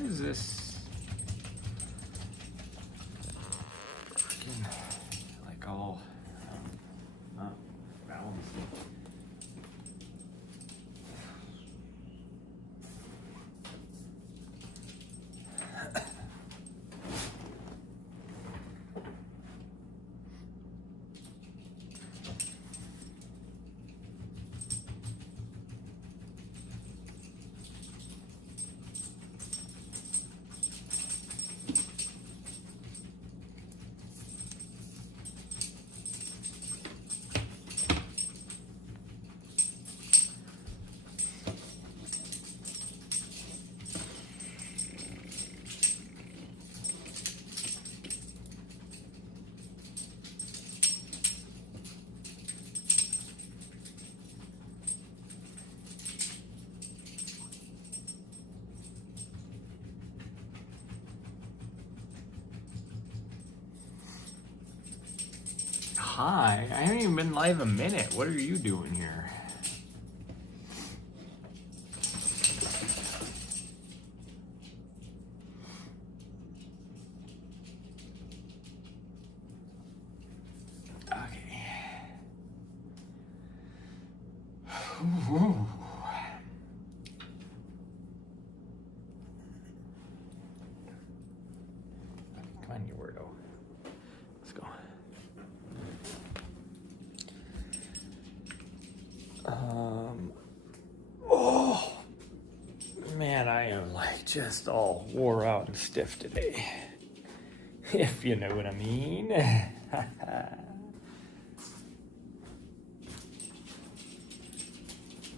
is this freaking like all not balanced? Hi, I haven't even been live a minute. What are you doing here? Okay. Ooh. Come on, you weirdo. Let's go. Oh man, I am like just all wore out and stiff today, if you know what I mean. I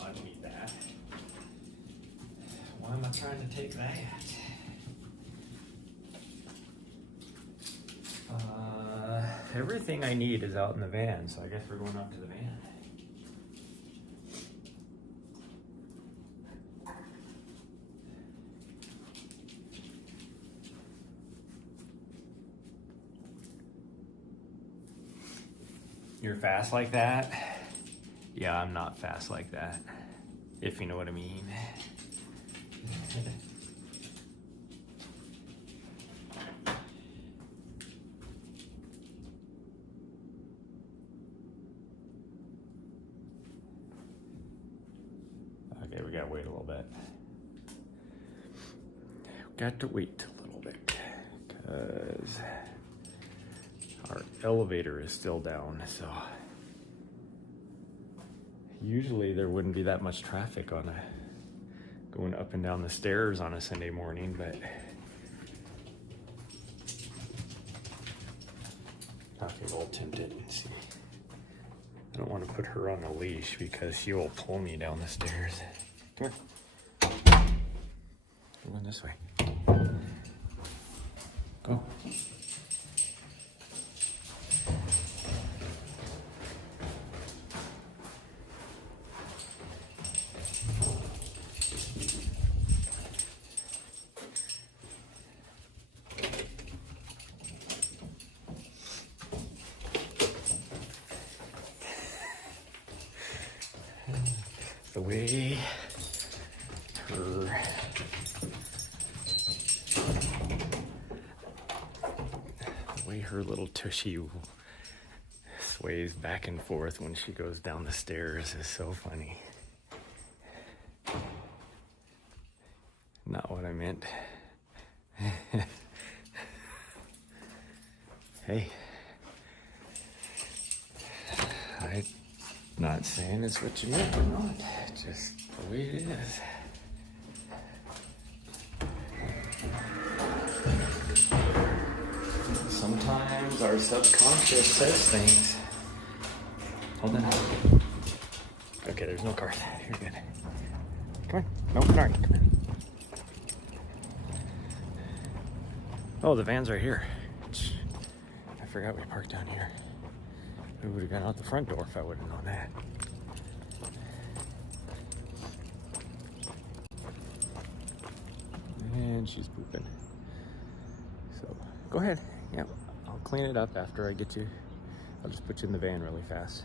don't need that. Why am I trying to take that? Everything I need is out in the van, so I guess we're going up to the van. You're fast like that? Yeah, I'm not fast like that, if you know what I mean. Okay, we gotta wait a little bit. Got to wait a little bit, because our elevator is still down, so usually there wouldn't be that much traffic on going up and down the stairs on a Sunday morning, but okay, we'll attempt it and see. I don't want to put her on a leash because she will pull me down the stairs. Come here. Go on this way. Go. The way her little tushy sways back and forth when she goes down the stairs is so funny. Not what I meant. Hey, I'm not saying it's what you meant or not, just the way it is. Sometimes our subconscious says things. Hold on. Okay, there's no cars. You're good. Come on. No, all right. Come on. Oh, the van's right here. I forgot we parked down here. We would have gone out the front door if I would have known that. And she's pooping. So, go ahead. Yeah, I'll clean it up after I get you. I'll just put you in the van really fast.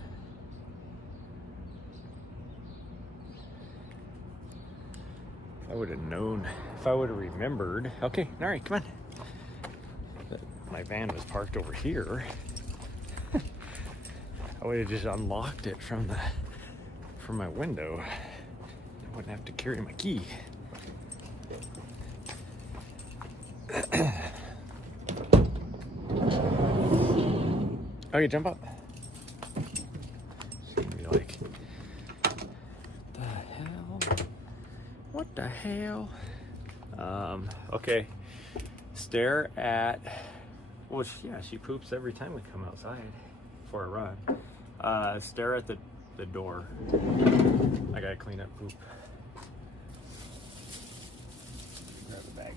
I would have known, if I would have remembered. Okay, all right, come on. My van was parked over here. I would have just unlocked it from my window. I wouldn't have to carry my key. Okay, jump up. She's gonna be like, the hell? What the hell? Okay. Stare at, well, yeah, she poops every time we come outside for a run. Stare at the door. I gotta clean up poop. Grab the baggie.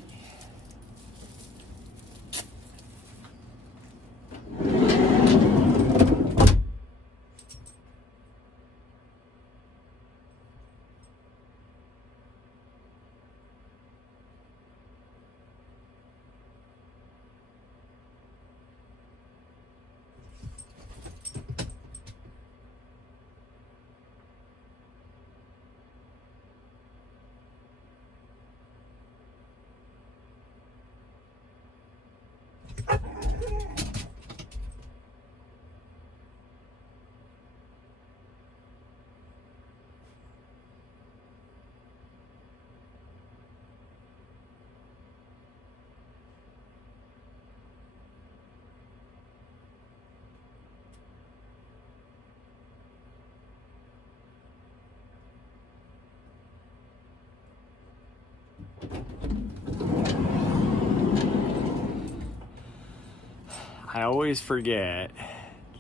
I always forget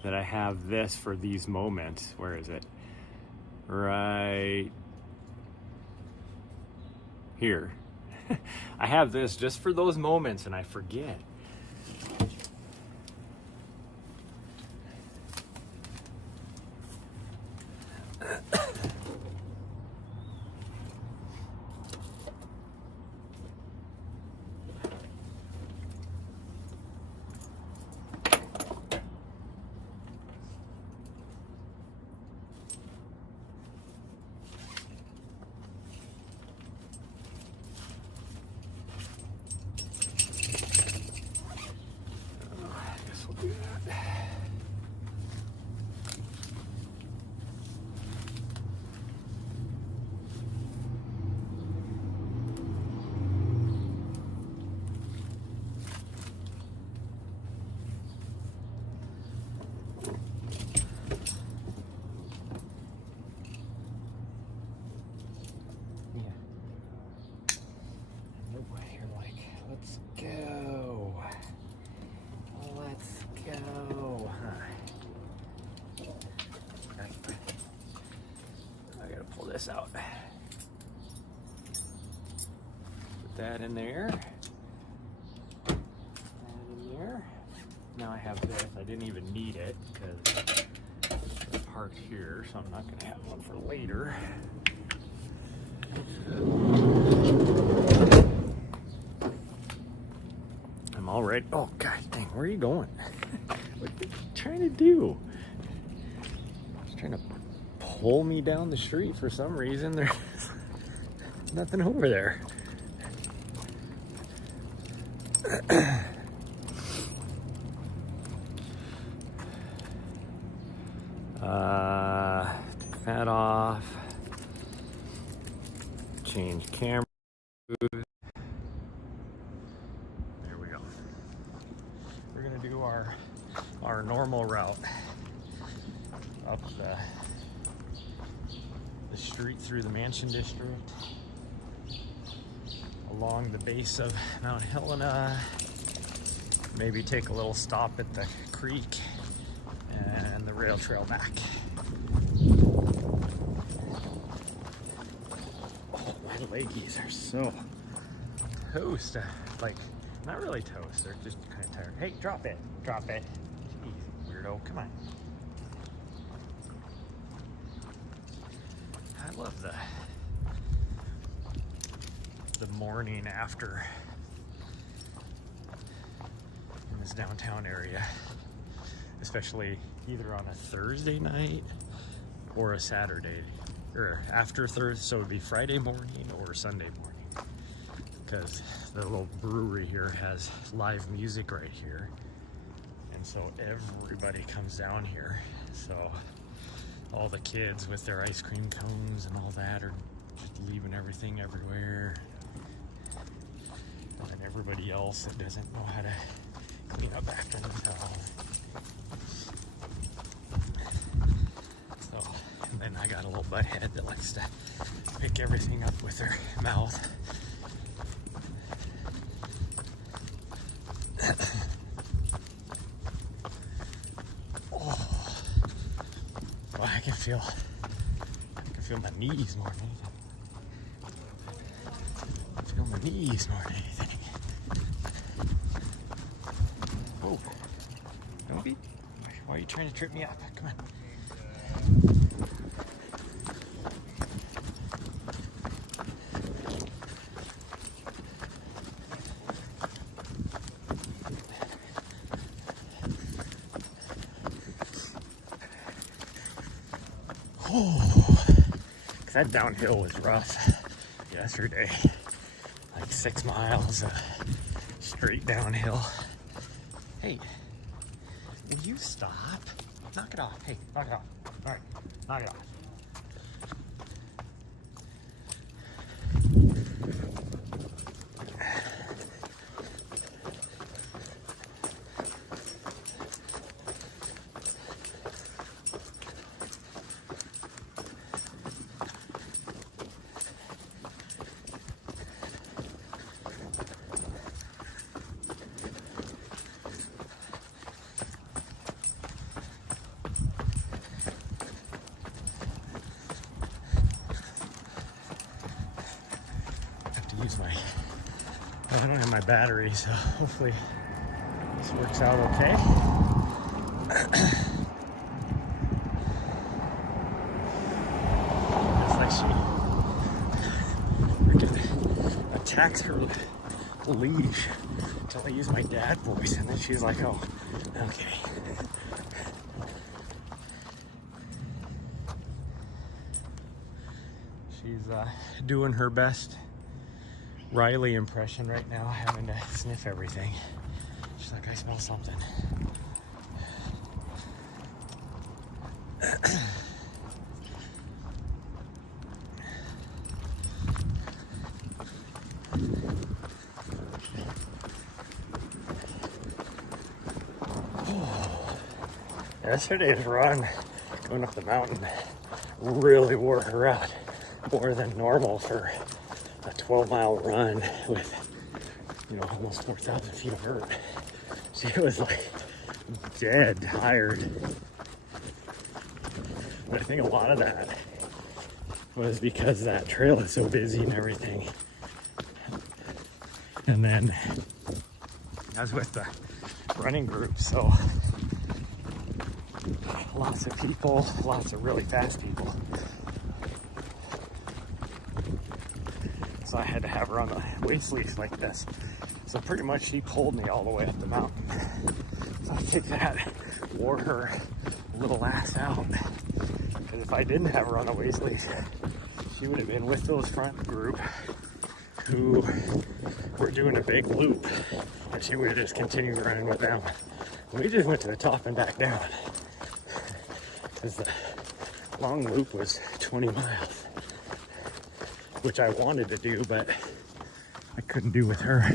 that I have this for these moments. Where is it? Right here. I have this just for those moments and I forget. Let's go. Let's go. I gotta pull this out. Put that in there. That in there. Now I have this. I didn't even need it because it's parked here, so I'm not gonna have one for later. All right. Oh, God dang. Where are you going? What are you trying to do? Just trying to pull me down the street for some reason. There's nothing over there. Take that off. Change camera. Do our normal route up the street through the Mansion District, along the base of Mount Helena, maybe take a little stop at the creek and the rail trail back. Oh, my leggies are so toast, like not really toast, they're just kind of tired. Hey, drop it, drop it. Jeez, weirdo, come on. I love the morning after in this downtown area, especially either on a Thursday night or a Saturday, or after Thursday, so it would be Friday morning or Sunday morning. because the little brewery here has live music right here, and so everybody comes down here. So all the kids with their ice cream cones and all that are just leaving everything everywhere, and everybody else that doesn't know how to clean up after themselves. So, and then I got a little butthead that likes to pick everything up with her mouth. Oh, well, I can feel my knees more than anything. I feel my knees more than anything. Oh, don't be. Why are you trying to trip me up? Come on. Oh, that downhill was rough yesterday. Like 6 miles straight downhill. Hey, will you stop? Knock it off. Hey, knock it off. All right, knock it off. I don't have my battery, so hopefully this works out okay. It's like she attacks her leash until I use my dad voice, and then she's like, oh, okay. She's doing her best Riley impression right now, having to sniff everything. She's like, I smell something. Yesterday's run going up the mountain really wore her out, more than normal for a 12-mile run with, almost 4,000 feet of vert. She was like dead tired. But I think a lot of that was because that trail is so busy and everything. And then I was with the running group, so lots of people, lots of really fast people. So I had to have her on a waist leash like this. So pretty much she pulled me all the way up the mountain. So I think that wore her little ass out. Because if I didn't have her on a waist leash, she would have been with those front group who were doing a big loop. And she would have just continued running with them. We just went to the top and back down. Because the long loop was 20 miles. Which I wanted to do, but I couldn't do with her.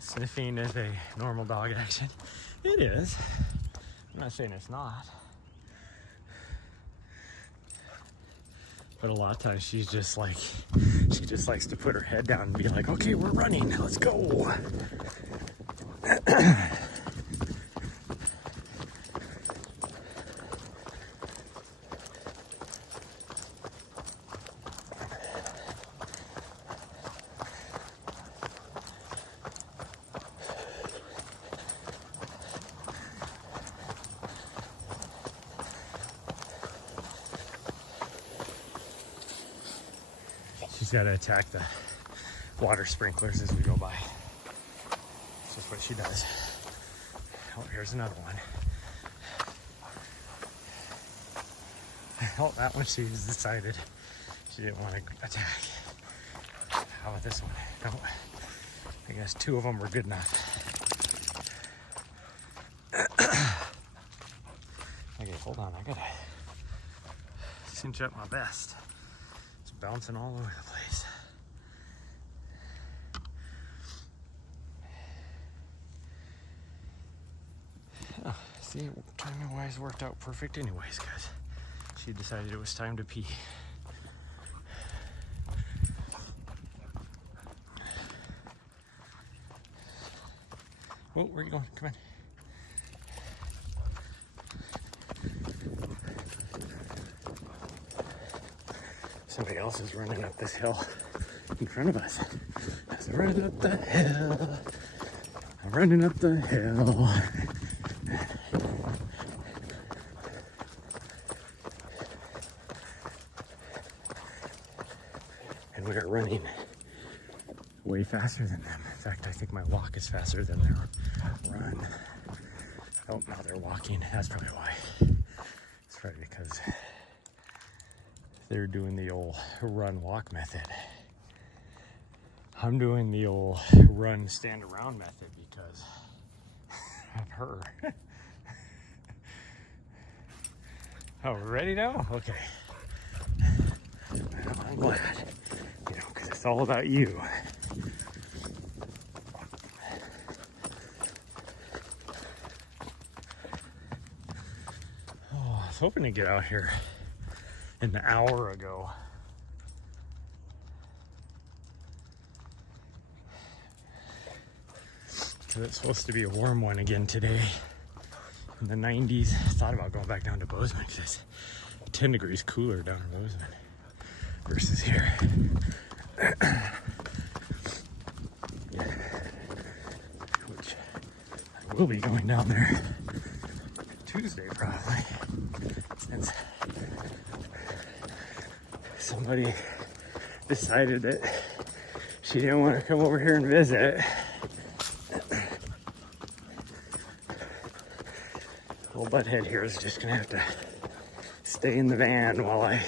Sniffing is a normal dog action. It is. I'm not saying it's not. But a lot of times she just likes to put her head down and be like, okay, we're running, let's go. she's got to attack the water sprinklers as we go by. It's just what she does. Oh, here's another one. Oh, that one she's decided she didn't want to attack. How about this one? No, I guess 2 of them were good enough. Okay, hold on, I gotta cinch up my vest. It's bouncing all over the place. Oh, see, timing wise worked out perfect anyways, guys. She decided it was time to pee. Oh, where are you going? Come on. Somebody else is running up this hill in front of us. I'm running up the hill. I'm running up the hill. And we are running way faster than them. In fact, I think my walk is faster than their run. Oh, now they're walking. That's probably why. It's probably because they're doing the old run-walk method. I'm doing the old run-stand-around method because of her. Oh, we're ready now? Okay. Well, I'm glad, because it's all about you. Oh, I was hoping to get out here an hour ago. So it's supposed to be a warm one again today in the 90s. I thought about going back down to Bozeman because it's 10 degrees cooler down in Bozeman versus here. Which I will be going down there Tuesday probably, since somebody decided that she didn't want to come over here and visit. Old butthead here is just gonna have to stay in the van while I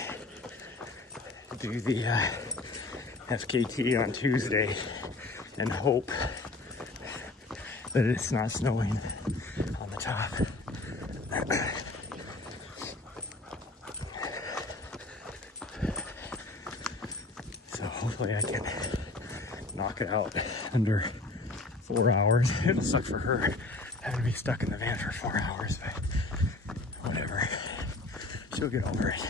do the FKT on Tuesday and hope that it's not snowing on the top. So hopefully I can knock it out under 4 hours. It'll suck for her having to be stuck in the van for 4 hours, but whatever. She'll get over it.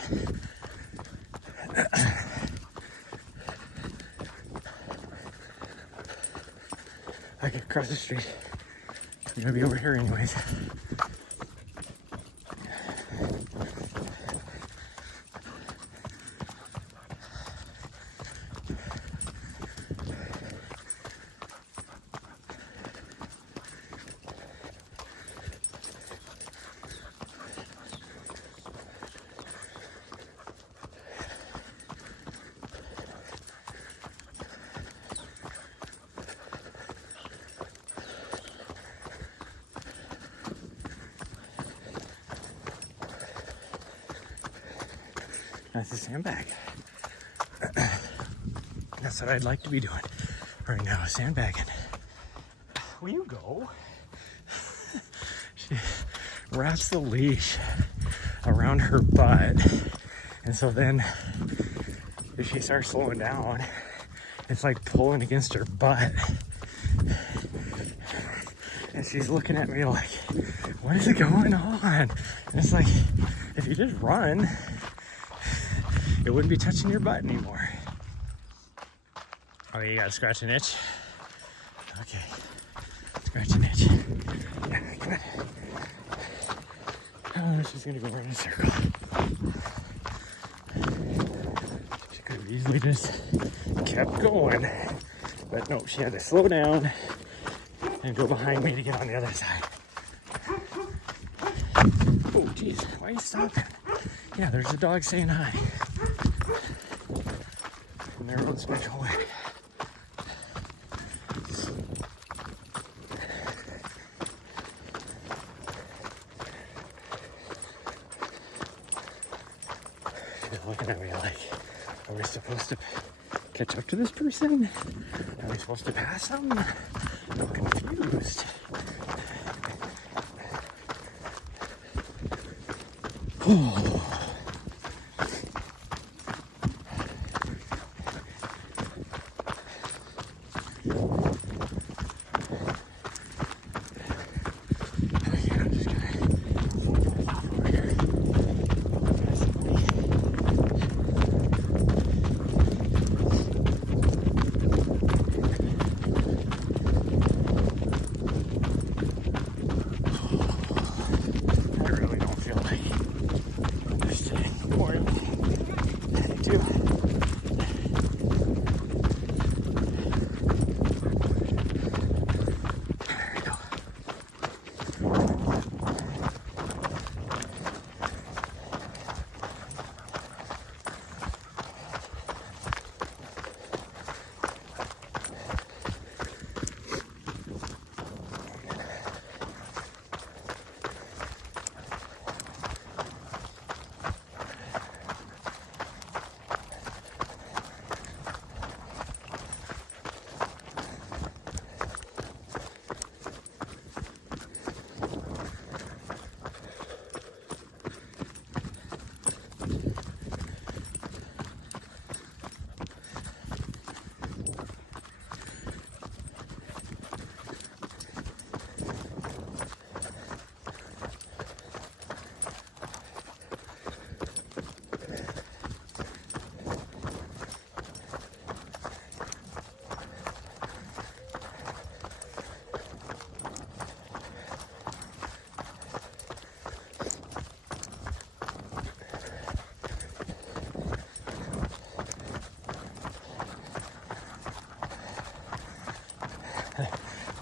I could cross the street. I'm gonna be over here anyways. That's a sandbag. That's what I'd like to be doing right now, sandbagging. Will you go? She wraps the leash around her butt, and so then if she starts slowing down, it's like pulling against her butt. And she's looking at me like, what is going on? And it's like, if you just run, it wouldn't be touching your butt anymore. Oh, you gotta scratch an itch? Okay. Scratch an itch. Yeah, come on. Oh, she's gonna go around in a circle. She could have easily just kept going. But no, she had to slow down and go behind me to get on the other side. Oh, jeez. Why are you stopping? Yeah, there's a dog saying hi. their own special way. They're looking at me like, are we supposed to catch up to this person? Are we supposed to pass them? I'm confused. Oh.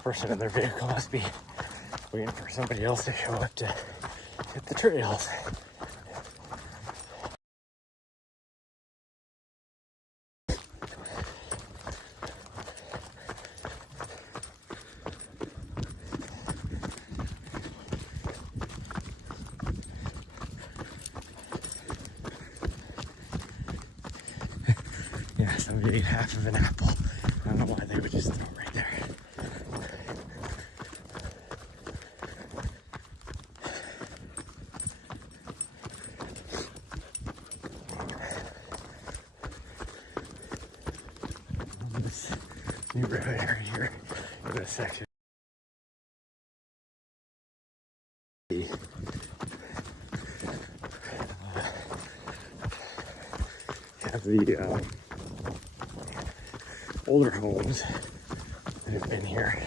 Person in their vehicle must be waiting for somebody else to show up to hit the trails. Yeah, somebody ate half of an apple. I don't know why they would just throw it right there. This neighborhood right here in this section. Have the older homes that have been here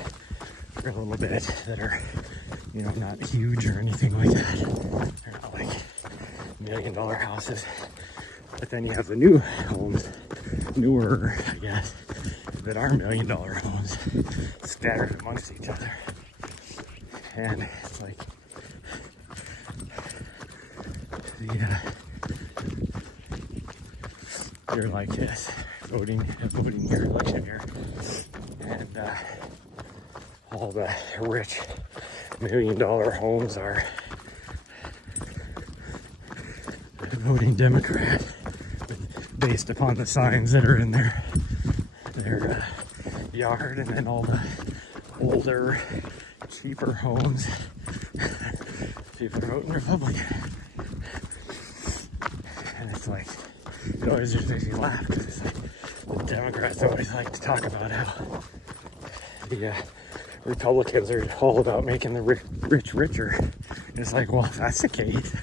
for a little bit that are, you know, not huge or anything like that. They're not like $1 million houses. But then you have the new homes, newer, I guess, that are $1 million homes scattered amongst each other. And it's like you're like this, voting your election here, and all the rich $1 million homes are voting Democrat based upon the signs that are in their yard, and then all the older, cheaper homes, people are voting Republican. And it's like, it always just makes me laugh, because it's like, the Democrats always like to talk about how the Republicans are all about making the rich richer. And it's like, well, if that's the case,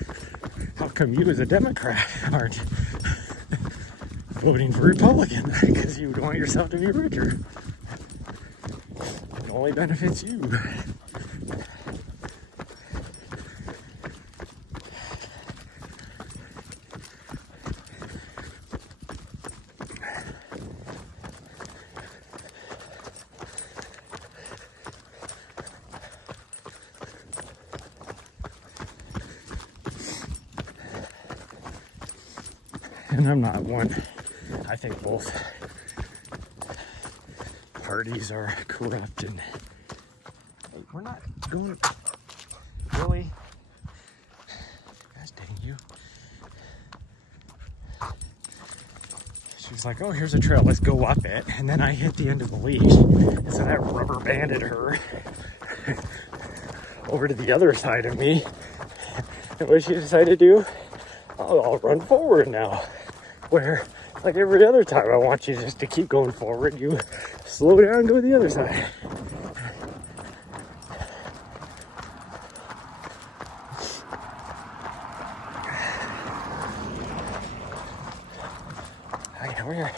how come you as a Democrat aren't voting for Republican? Because you want yourself to be richer. It only benefits you. And I'm I think both parties are corrupt, and we're not going really. Gosh dang you. She's like, oh, here's a trail, let's go up it. And then I hit the end of the leash, and so that rubber banded her over to the other side of me. And what she decided to do, oh, I'll run forward now. Where, like every other time, I want you just to keep going forward. You slow down and go to the other side. All right, come here.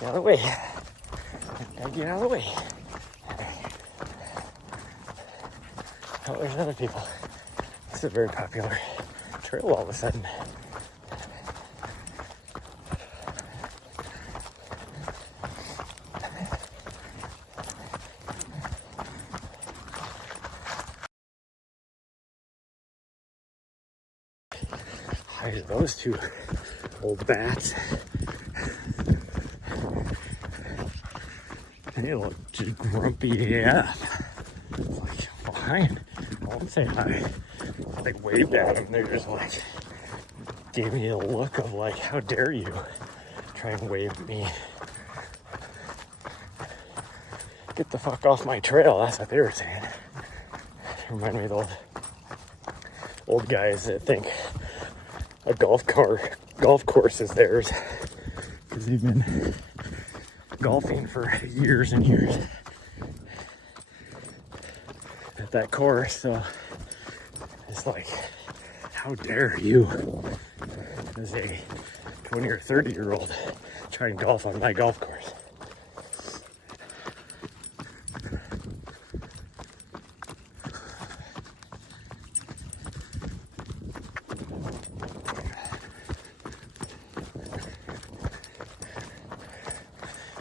Get out of the way. Gotta get out of the way. Oh, there's other people. This is a very popular trail all of a sudden. Hi to those two old bats. They look just grumpy AF. It's like, fine, I won't say hi. I like waved at them. They're just like, gave me a look of like, how dare you try and wave at me. Get the fuck off my trail. That's what they were saying. Remind me of those old guys that think a golf course is theirs because they've been golfing for years and years at that course. So it's like, how dare you as a 20 or 30-year-old try and golf on my golf course.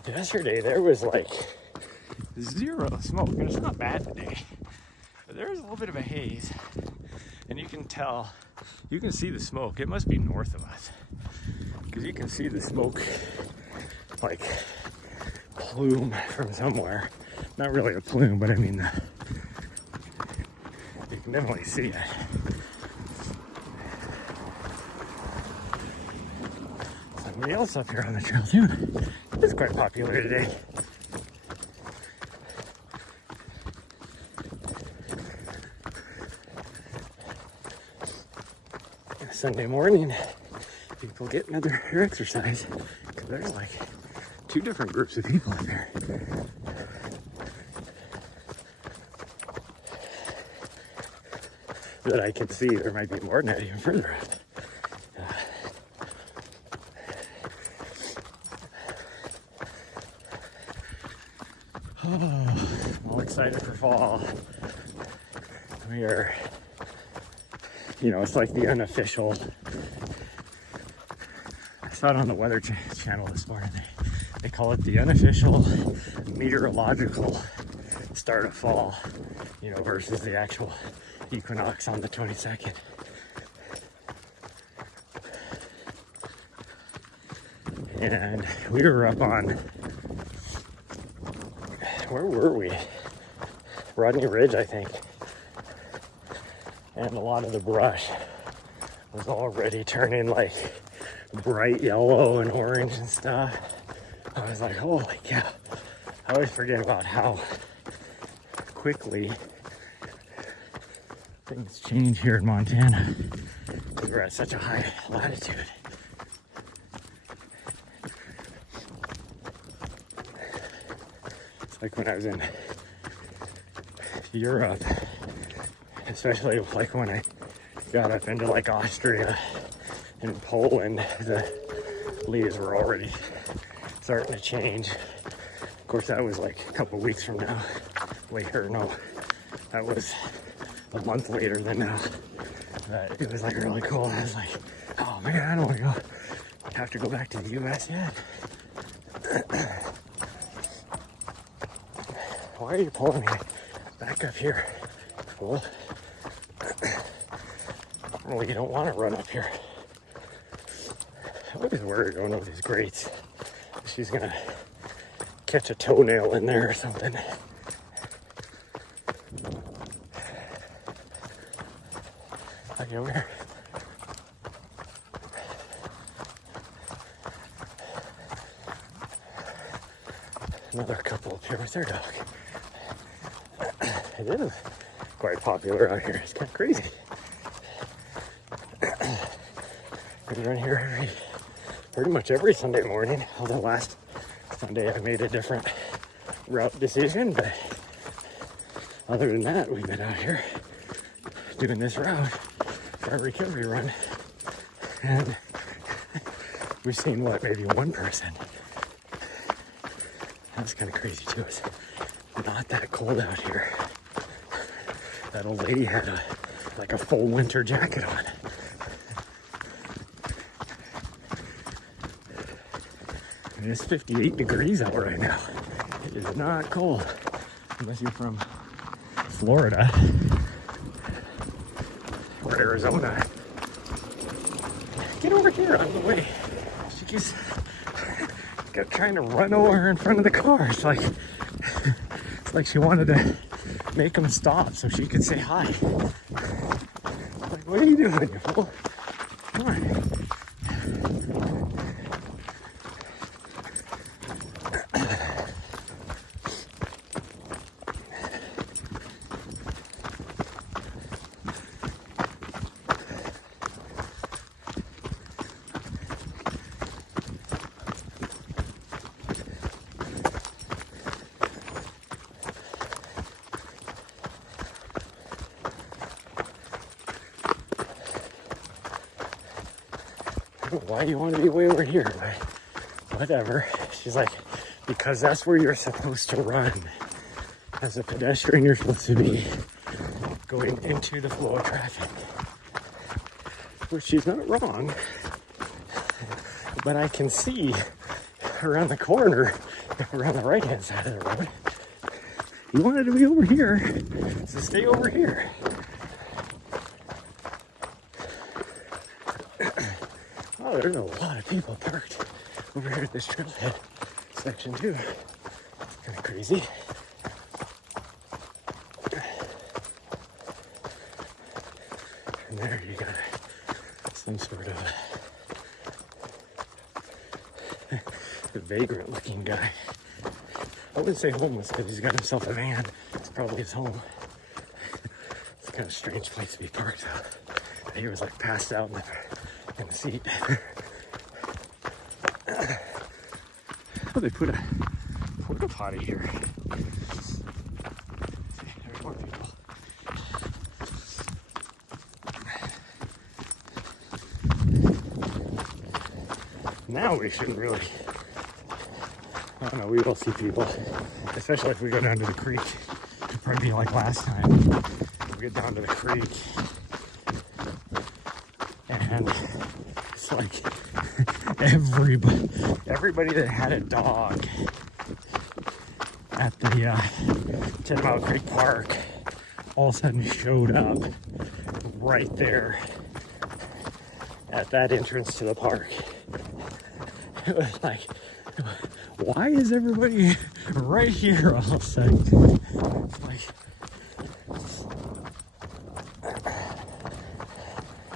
Yesterday there was like zero smoke, and it's not bad today, but there's a little bit of a haze, and you can tell, you can see the smoke. It must be north of us because you can see the smoke like plume from somewhere. Not really a plume, but I mean you can definitely see it. Somebody else up here on the trail too. It's quite popular today. Sunday morning, people getting their exercise because there's like 2 different groups of people in there. That I can see. There might be more than that even further up. I'm all excited for fall. We are, it's like the unofficial. I saw it on the Weather Channel this morning. They call it the unofficial meteorological start of fall, versus the actual equinox on the 22nd. And we were up on, where were we? Runday Ridge, I think. And a lot of the brush was already turning like bright yellow and orange and stuff. I was like, holy cow. I always forget about how quickly things change here in Montana because we're at such a high latitude. It's like when I was in Europe, especially like when I got up into like Austria and Poland, the leaves were already starting to change. Of course, that was like a couple weeks from now. Later, no, that was a month later than now. But it was like really cool. I was like, oh man, I don't want to have to go back to the US yet. Why are you pulling me back up here? Well, you don't want to run up here. I always worry going over these grates. She's gonna catch a toenail in there or something. Like over here. Another couple up here with their dog. It is quite popular out here. It's kind of crazy. We run here pretty much every Sunday morning. Although last Sunday I made a different route decision, but other than that, we've been out here doing this route for our recovery run, and we've seen what, maybe one person. That's kind of crazy too. It's not that cold out here. That old lady had like a full winter jacket on. And it's 58 degrees out right now. It is not cold unless you're from Florida or Arizona. Get over here out of the way. She kept trying to run over in front of the car. It's like she wanted to make him stop so she could say hi. Like, what are you doing, you fool? Come on. Why do you want to be way over here? But whatever. She's like, because that's where you're supposed to run. As a pedestrian, you're supposed to be going into the flow of traffic. Which she's not wrong. But I can see around the corner, around the right-hand side of the road, you wanted to be over here, so stay over here. Oh, there's a lot of people parked over here at this trailhead section too. It's kind of crazy. And there you got some sort of a vagrant looking guy. I wouldn't say homeless because he's got himself a van. It's probably his home. It's a kind of strange place to be parked though. He was like passed out in the seat. Oh, they put a porta potty here. There's more people. Now we shouldn't really. I don't know, we will see people, especially if we go down to the creek. It'll probably be like last time. We get down to the creek. And it's like everybody that had a dog at the 10 Mile Creek Park all of a sudden showed up right there at that entrance to the park. It was like, why is everybody right here all of a sudden? It's like,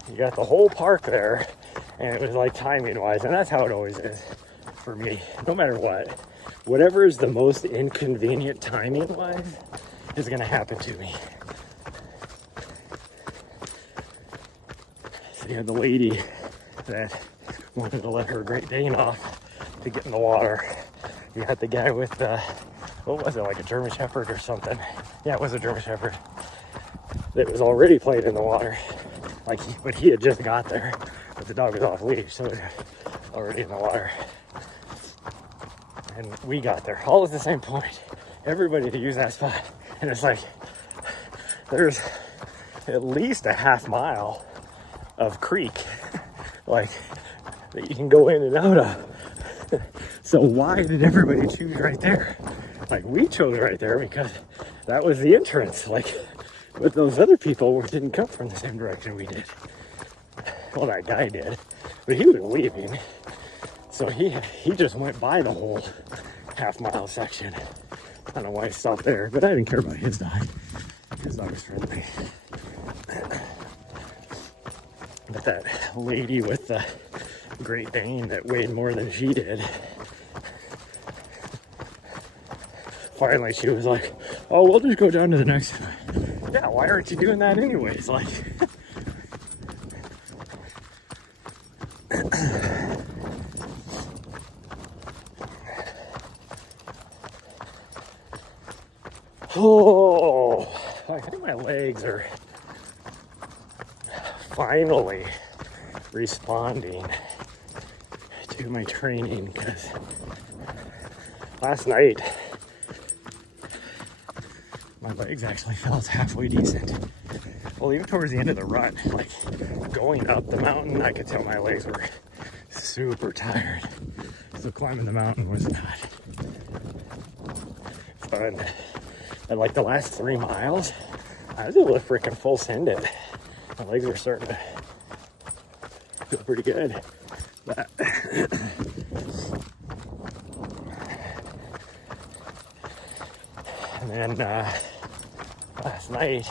you got the whole park there, and it was like timing wise, and that's how it always is for me. No matter what, whatever is the most inconvenient timing wise is going to happen to me. So you had the lady that wanted to let her Great Dane off to get in the water. You had the guy with the, what was it, like a German Shepherd or something? Yeah, it was a German Shepherd that was already playing in the water. But he had just got there, but the dog was off leash, so it was already in the water. And we got there all at the same point. Everybody to use that spot, and it's like there's at least a half mile of creek, like that you can go in and out of. So why did everybody choose right there? Like, we chose right there because that was the entrance. Like, but those other people didn't come from the same direction we did. Well, that guy did, But he was leaving, so he just went by the whole half-mile section. I don't know why he stopped there, but I didn't care about his dog. His dog was friendly. But that lady with the Great Dane that weighed more than she did, finally she was like, oh, we'll just go down to the next one. Yeah, why aren't you doing that anyways? Like, oh, I think my legs are finally responding to my training, because last night my legs actually felt halfway decent. Well, even towards the end of the run, like going up the mountain, I could tell my legs were super tired. So climbing the mountain was not fun. And like the last 3 miles, I was able to freaking full send it. My legs were starting to feel pretty good. But and then last night,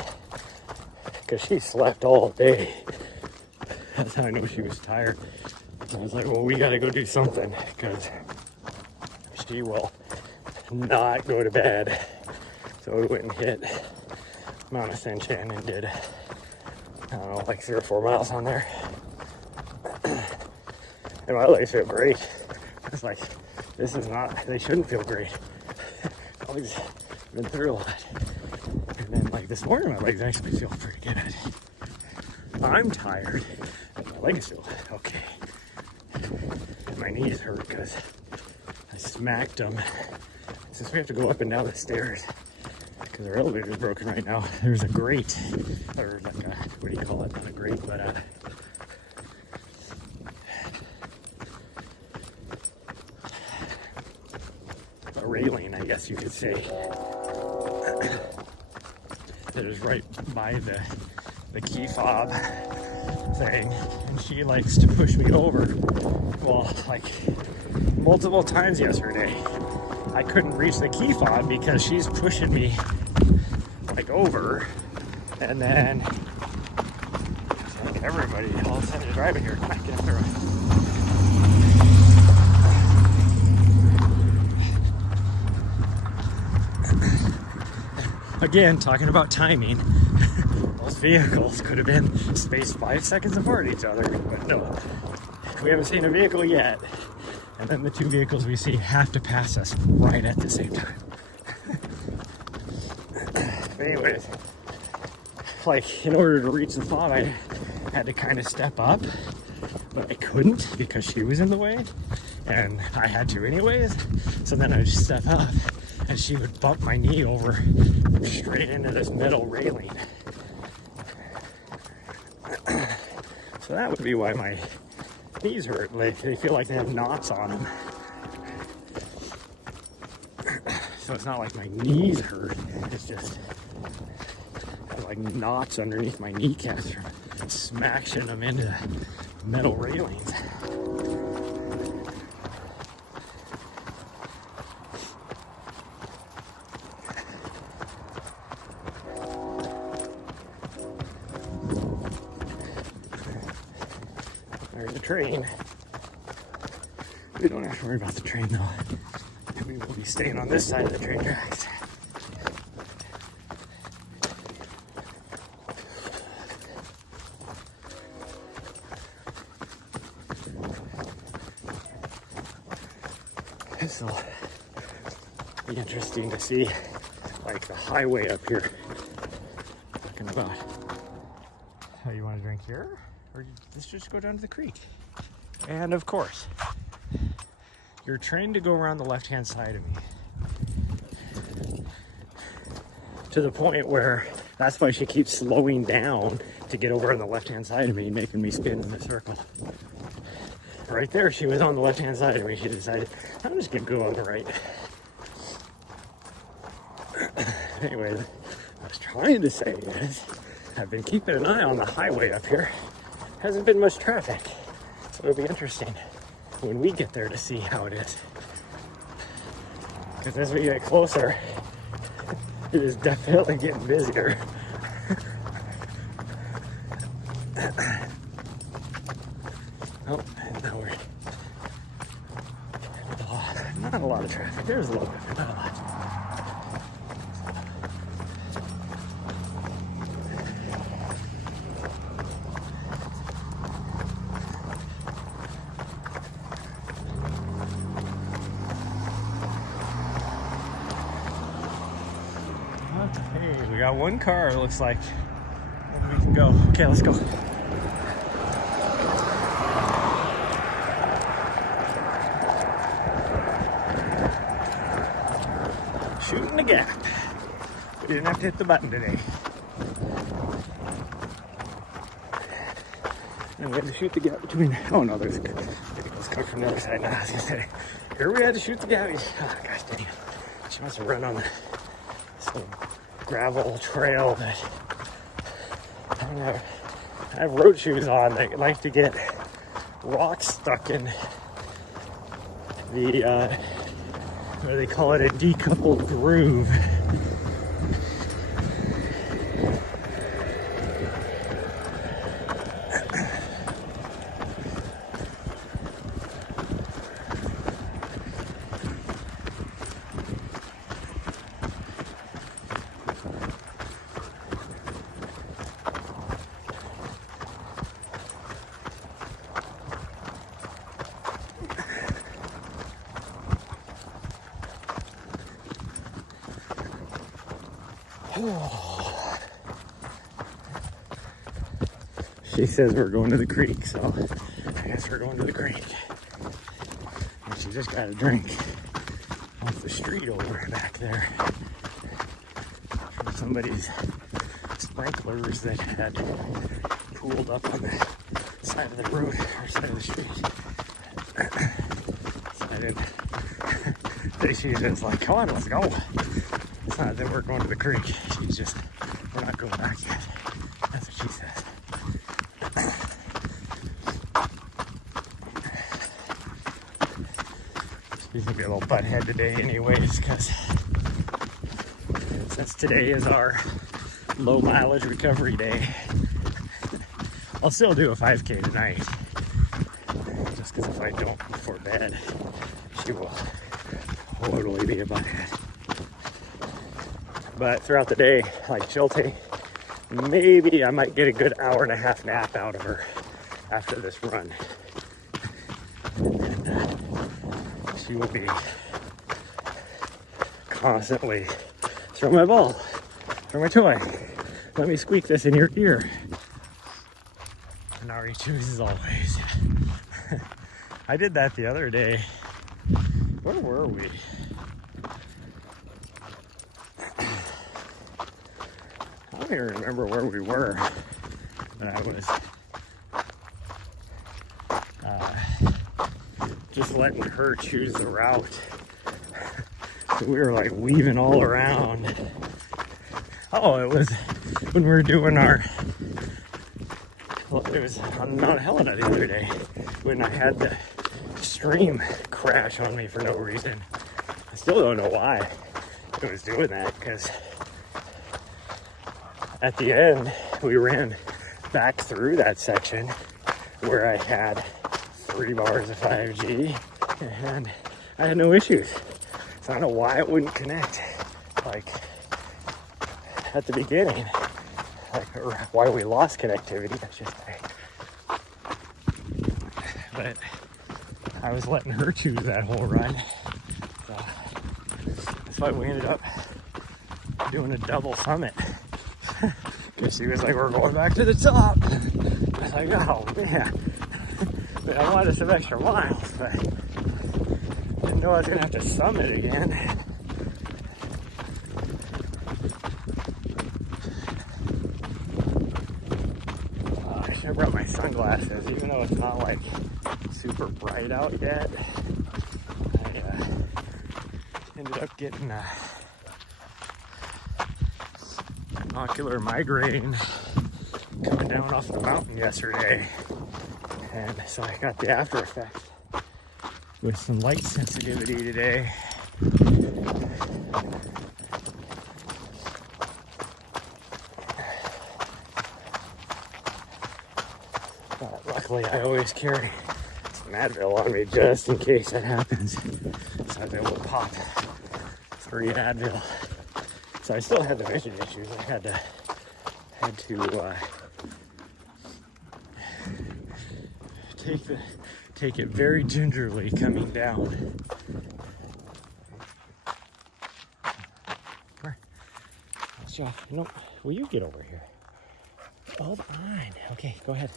because she slept all day, that's how I know she was tired. I was like, well, we got to go do something, because she will not go to bed. So we went and hit Mount Ascension and did, I don't know, like 3 or 4 miles on there. And my legs feel great. It's like, this is not, they shouldn't feel great. My legs have been through a lot. And then like this morning, my legs actually feel pretty good. I'm tired, and my legs feel okay. And my knees hurt because I smacked them. Since we have to go up and down the stairs, because our elevator is broken right now, there's a grate, or like a, what do you call it? Not a grate, but a railing, I guess you could say, that is right by the key fob thing, and she likes to push me over. Well, like multiple times yesterday, I couldn't reach the key fob because she's pushing me like over, and then like everybody all of a sudden is driving here. I get through. Again, talking about timing, those vehicles could have been spaced 5 seconds apart each other, but no, we haven't seen a vehicle yet. And then the 2 vehicles we see have to pass us right at the same time. But anyways, like in order to reach the fob, I had to kind of step up, but I couldn't because she was in the way, and I had to anyways. So then I would just step up, and she would bump my knee over straight into this metal railing. So that would be why my knees hurt. Like they feel like they have knots on them. So it's not like my knees hurt. It's just like knots underneath my kneecaps from smashing them into metal railings. There's the train. We don't have to worry about the train though. We will be staying on this side of the train tracks. This will be interesting to see, like the highway up here. Talking about how you want to drink here, or let's just go down to the creek. And of course, you're trained to go around the left-hand side of me. To the point where that's why she keeps slowing down to get over on the left-hand side of me, making me spin in a circle. Right there, she was on the left-hand side of me. She decided, I'm just gonna go on the right. Anyway, what I was trying to say is, I've been keeping an eye on the highway up here. Hasn't been much traffic. So it'll be interesting when we get there to see how it is. Because as we get closer, it is definitely getting busier. Oh, now we're not a lot of traffic. There's a little bit, but not a lot. Okay, we got one car, it looks like. And we can go. Okay, let's go. Shooting the gap. We didn't have to hit the button today. And we had to shoot the gap between. Oh no, there's vehicles coming from the other side. Now I was gonna say, here we had to shoot the gap. Oh gosh dang it. She must have run on some gravel trail that I don't know. I have road shoes on that like to get rocks stuck in the what do they call it, a decoupled groove. She says we're going to the creek, so I guess we're going to the creek. And she just got a drink off the street over back there from somebody's sprinklers that had pooled up on the side of the road or side of the street. So I didn't. She was just like, come on, let's go. It's not that we're going to the creek. She's just, we're not going back yet. That's what she says. She's gonna be a little butthead today anyways, because since today is our low mileage recovery day, I'll still do a 5K tonight. Just because if I don't before bed, she will totally be a butthead. But throughout the day, like she'll take, maybe I might get a good hour and a half nap out of her after this run. And she will be constantly, throw my ball, throw my toy, let me squeak this in your ear. And Ari chooses always. I did that the other day. Where were we? I don't even remember where we were, but I was just letting her choose the route. So we were like weaving all around. Oh, it was when we were doing our, well, it was on Mount Helena the other day when I had the stream crash on me for no reason. I still don't know why it was doing that, because at the end we ran back through that section where I had 3 bars of 5G and I had no issues. So I don't know why it wouldn't connect like at the beginning, like, or why we lost connectivity, I should say. But I was letting her choose that whole run. So that's why we ended up doing a double summit. Because she was like, we're going back to the top. I was like, oh man. But I wanted some extra miles, but didn't know I was gonna have to summit again. I should have brought my sunglasses, even though it's not like super bright out yet. I ended up getting an ocular migraine coming down off the mountain yesterday. And so I got the after effect with some light sensitivity today. But luckily I always carry some Advil on me just in case that happens. So I've been able to pop 3 Advil. So I still had the vision issues. I had to take it very gingerly coming down. Where? No, will you get over here? Hold on. Okay, go ahead.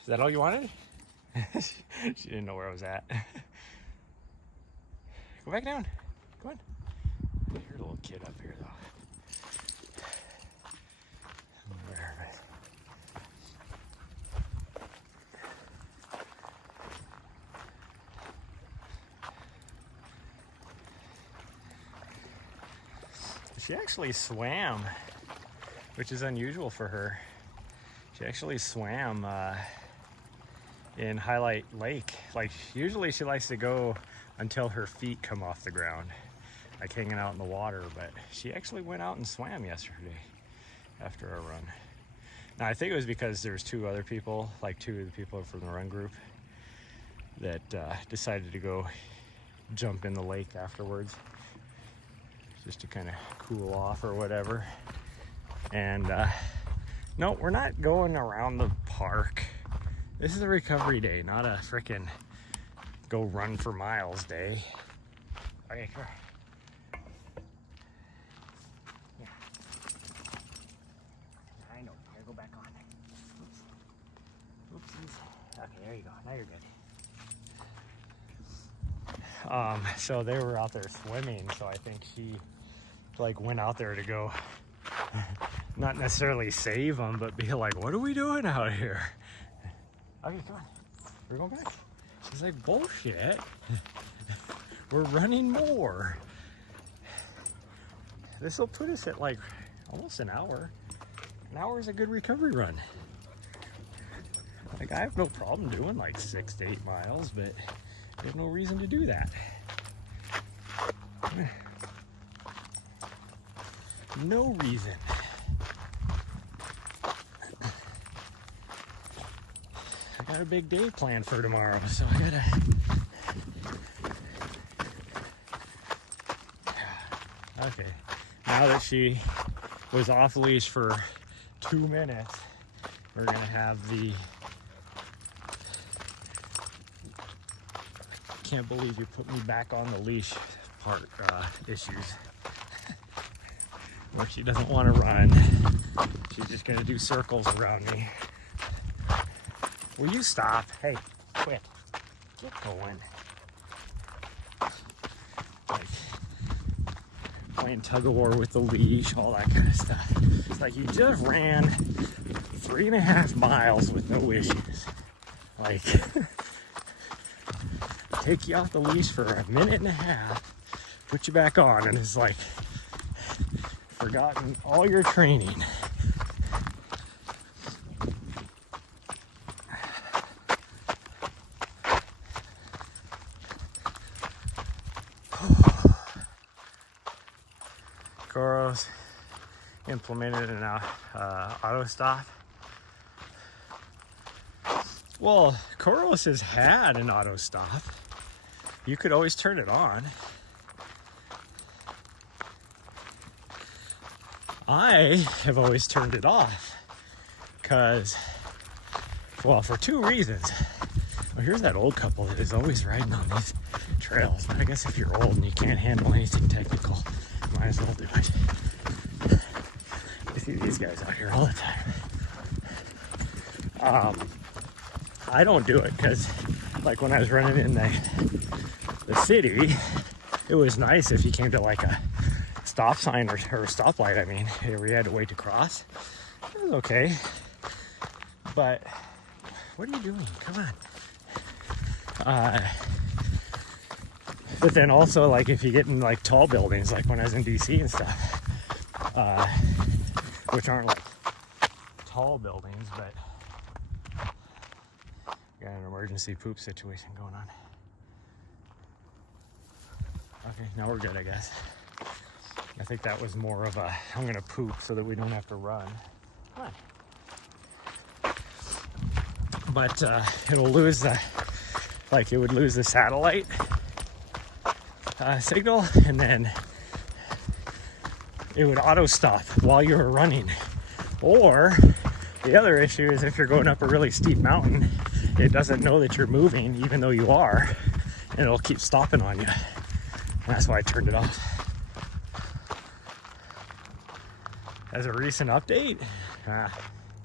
Is that all you wanted? She didn't know where I was at. Go back down. Go on. You're a little kid up here, though. She actually swam, which is unusual for her. She actually swam in Highlight Lake. Like, usually she likes to go until her feet come off the ground, like hanging out in the water, but she actually went out and swam yesterday after our run. Now, I think it was because there was 2 other people, like 2 of the people from the run group, that decided to go jump in the lake afterwards, just to kind of cool off or whatever. And no, we're not going around the park. This is a recovery day, not a frickin' go run for miles day. Okay, come here. Yeah. I know, you gotta go back on. Oops. Oopsies. Okay, there you go, now you're good. So they were out there swimming, so I think she like went out there to go not necessarily save them, but be like, what are we doing out here? Okay, come on, we're going back. She's like, bullshit. We're running more. This will put us at like almost an hour. An hour is a good recovery run. Like, I have no problem doing like 6 to 8 miles, but there's no reason to do that. No reason. I got a big day planned for tomorrow, so I gotta... Okay, now that she was off leash for 2 minutes, we're gonna have the... I can't believe you put me back on the leash part issues. Where she doesn't want to run. She's just gonna do circles around me. Will you stop? Hey, quit. Get going. Like, playing tug of war with the leash, all that kind of stuff. It's like you just ran 3.5 miles with no issues. Like, take you off the leash for 1.5 minutes, put you back on, and it's like, forgotten all your training. Goro's implemented an auto stop. Well, Koros has had an auto stop. You could always turn it on. I have always turned it off because, well, for 2 reasons. Well, here's that old couple that is always riding on these trails. But I guess if you're old and you can't handle anything technical, you might as well do it. I see these guys out here all the time. I don't do it because, like, when I was running in the city, it was nice if you came to like a stop sign or a stoplight, I mean, where you had to wait to cross. It was okay. But what are you doing? Come on. But then also, like, if you get in like tall buildings, like when I was in DC and stuff, which aren't like tall buildings, but got an emergency poop situation going on. Okay, now we're good, I guess. I think that was more of a, I'm gonna poop so that we don't have to run. Come on. But it'll lose the, like it would lose the satellite signal, and then it would auto stop while you were running. Or the other issue is if you're going up a really steep mountain, it doesn't know that you're moving even though you are, and it'll keep stopping on you. And that's why I turned it off. As a recent update,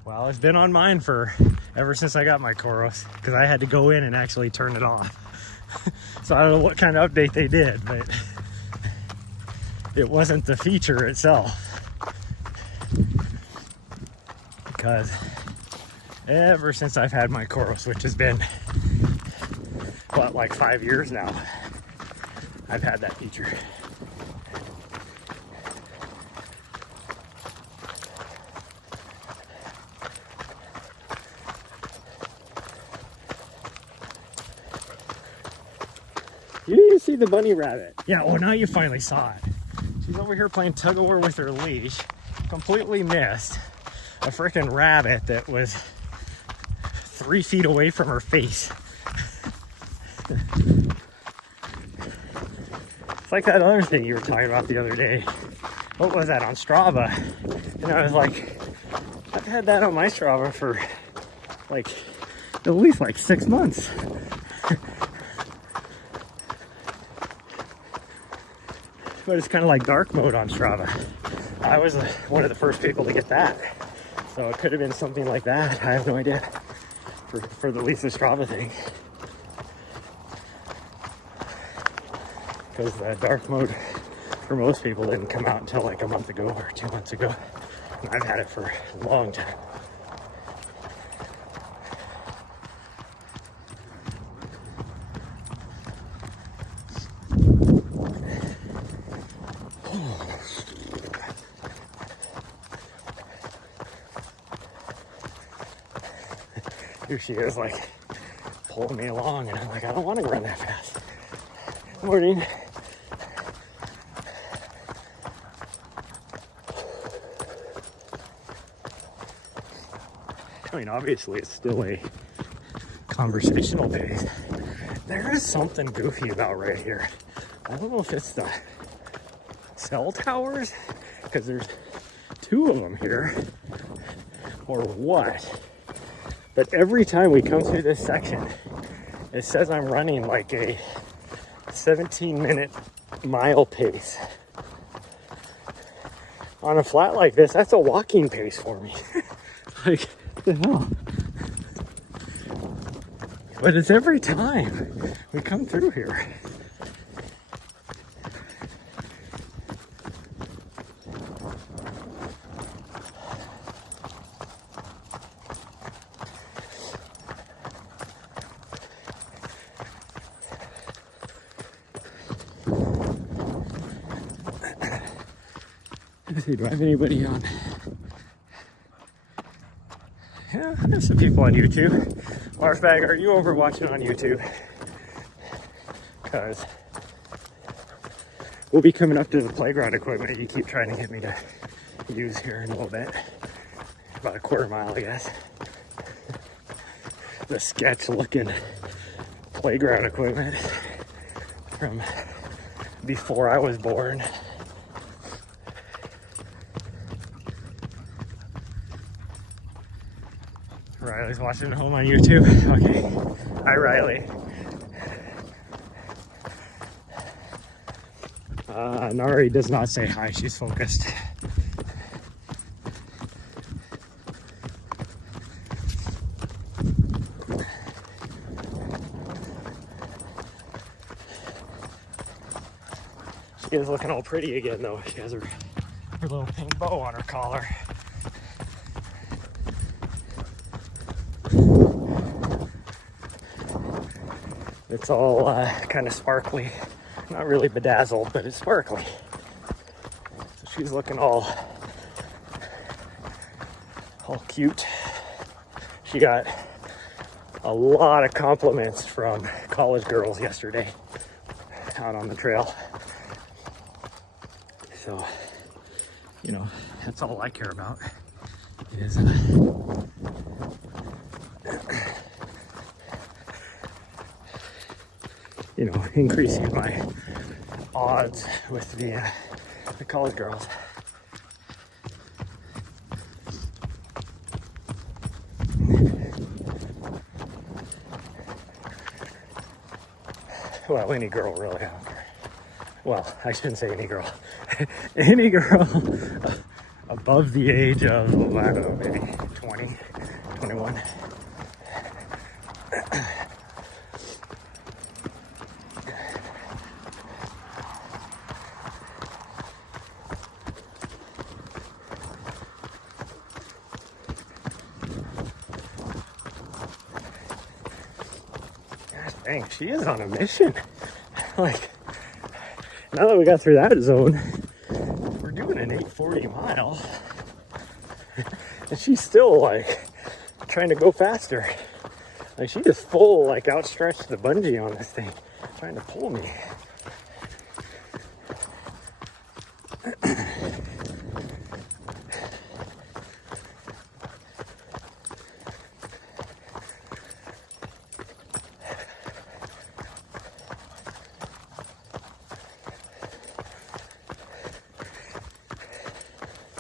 well, it's been on mine for ever since I got my Koros, because I had to go in and actually turn it off. So I don't know what kind of update they did, but it wasn't the feature itself. Because ever since I've had my Koros, which has been, what, like 5 years now, I've had that feature. You didn't even see the bunny rabbit. Yeah, well, now you finally saw it. She's over here playing tug of war with her leash. Completely missed a freaking rabbit that was 3 feet away from her face. It's like that other thing you were talking about the other day. What was that, on Strava? And I was like, I've had that on my Strava for like at least like 6 months. But it's kind of like dark mode on Strava. I was one of the first people to get that. So it could have been something like that. I have no idea for the Lisa Strava thing. Because the dark mode for most people didn't come out until like a month ago or 2 months ago. And I've had it for a long time. Here she is, like, pulling me along, and I'm like, I don't want to run that fast. Morning. I mean, obviously, it's still a conversational pace. There is something goofy about right here. I don't know if it's the cell towers, because there's 2 of them here, or what. But every time we come through this section, it says I'm running like a 17-minute mile pace. On a flat like this, that's a walking pace for me. Like, what the hell? But it's every time we come through here. Let's see, do I have anybody on? Yeah, I have some people on YouTube. Larfbag, are you over watching on YouTube? Because we'll be coming up to the playground equipment you keep trying to get me to use here in a little bit. About a quarter mile, I guess. The sketch looking playground equipment from before I was born. Riley's watching at home on YouTube. Okay. Hi, Riley. Nari does not say hi. She's focused. She is looking all pretty again, though. She has her little pink bow on her collar. It's all kind of sparkly. not really bedazzled, but it's sparkly. So she's looking all cute. She got a lot of compliments from college girls yesterday out on the trail. So, you know, that's all I care about is you know, increasing my odds with the college girls. Well, any girl really. I don't care. Well, I shouldn't say any girl. Any girl above the age of, I don't know, maybe 20, 21. Dang, she is on a mission. Like, now that we got through that zone, we're doing an 840 mile. And she's still like trying to go faster. Like she just full like outstretched the bungee on this thing, trying to pull me.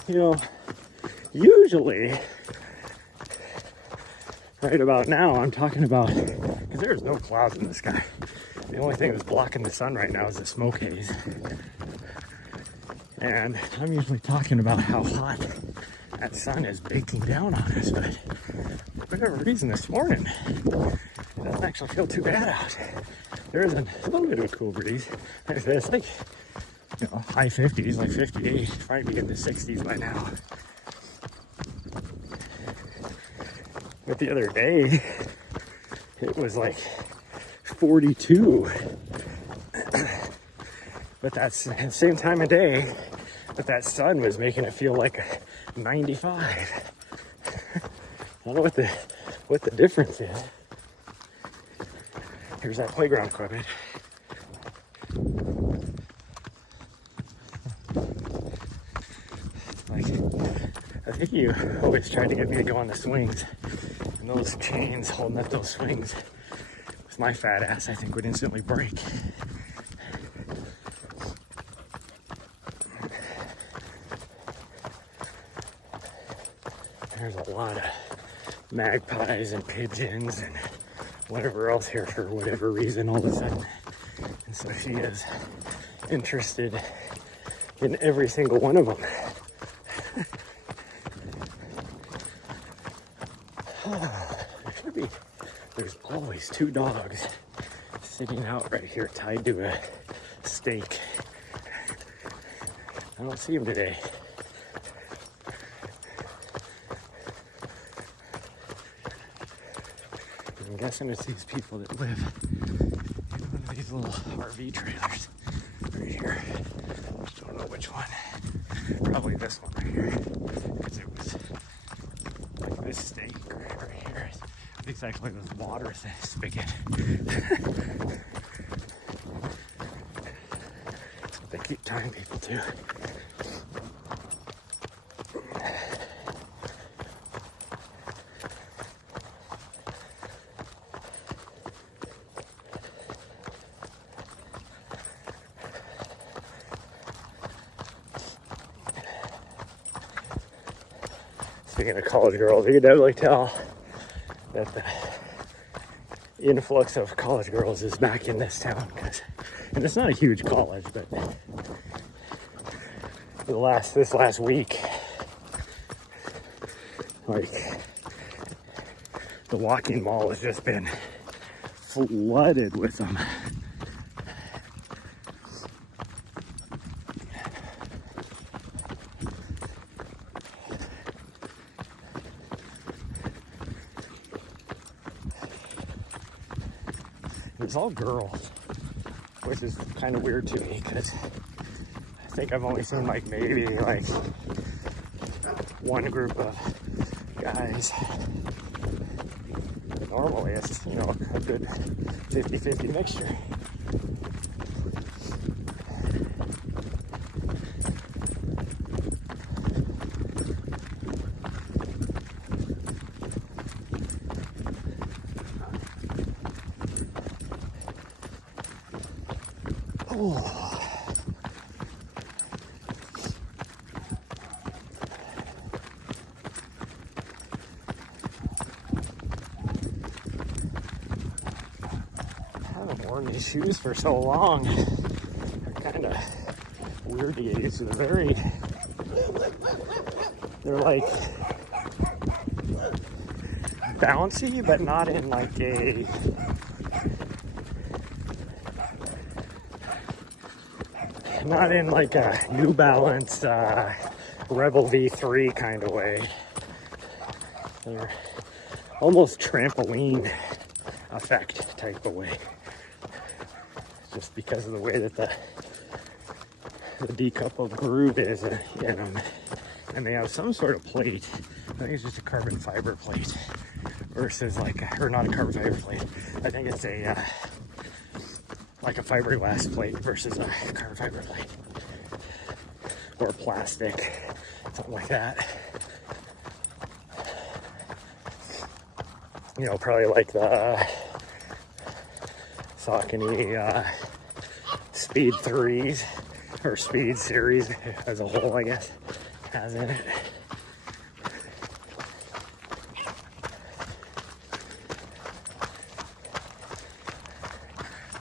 You know, usually, right about now, I'm talking about, because there's no clouds in the sky. The only thing that's blocking the sun right now is the smoke haze. And I'm usually talking about how hot that sun is baking down on us, but for whatever reason this morning, it doesn't actually feel too bad out. There is a little bit of a cool breeze. It's like, you know, high 50s, like 58, might be in the 60s by now. But the other day, it was like 42. But that's the same time of day, but that sun was making it feel like 95. I don't know what the difference is. Here's that playground equipment. Like, I think you always tried to get me to go on the swings, and those chains holding up those swings with my fat ass, I think, would instantly break. There's a lot of magpies and pigeons and whatever else here for whatever reason all of a sudden. And so she is interested in every single one of them. There's always two dogs sitting out right here tied to a stake. I don't see them today. I'm guessing it's these people that live in one of these little RV trailers right here. Just don't know which one. Probably this one right here. Because it was like this stake right here. It's exactly like this water spigot. That's what they keep tying people to. Speaking of college girls, you can definitely tell that the influx of college girls is back in this town. And it's not a huge college, but this last week, like, the walking mall has just been flooded with them. It's all girls. which is kind of weird to me because I think I've only seen like maybe like one group of guys. But normally it's, you know, a good 50-50 mixture. Oh. I haven't worn these shoes for so long. They're kind of weird to get used to. They're like bouncy, but not in like a New Balance Rebel V3 kind of way. They're almost trampoline effect type of way. Just because of the way that the decoupled groove is in them. And they have some sort of plate. I think it's just a carbon fiber plate versus or not a carbon fiber plate. I think it's like a fiberglass plate versus a carbon fiber plate. Or plastic, something like that. You know, probably like the Saucony Speed 3s or Speed series as a whole, I guess, has in it.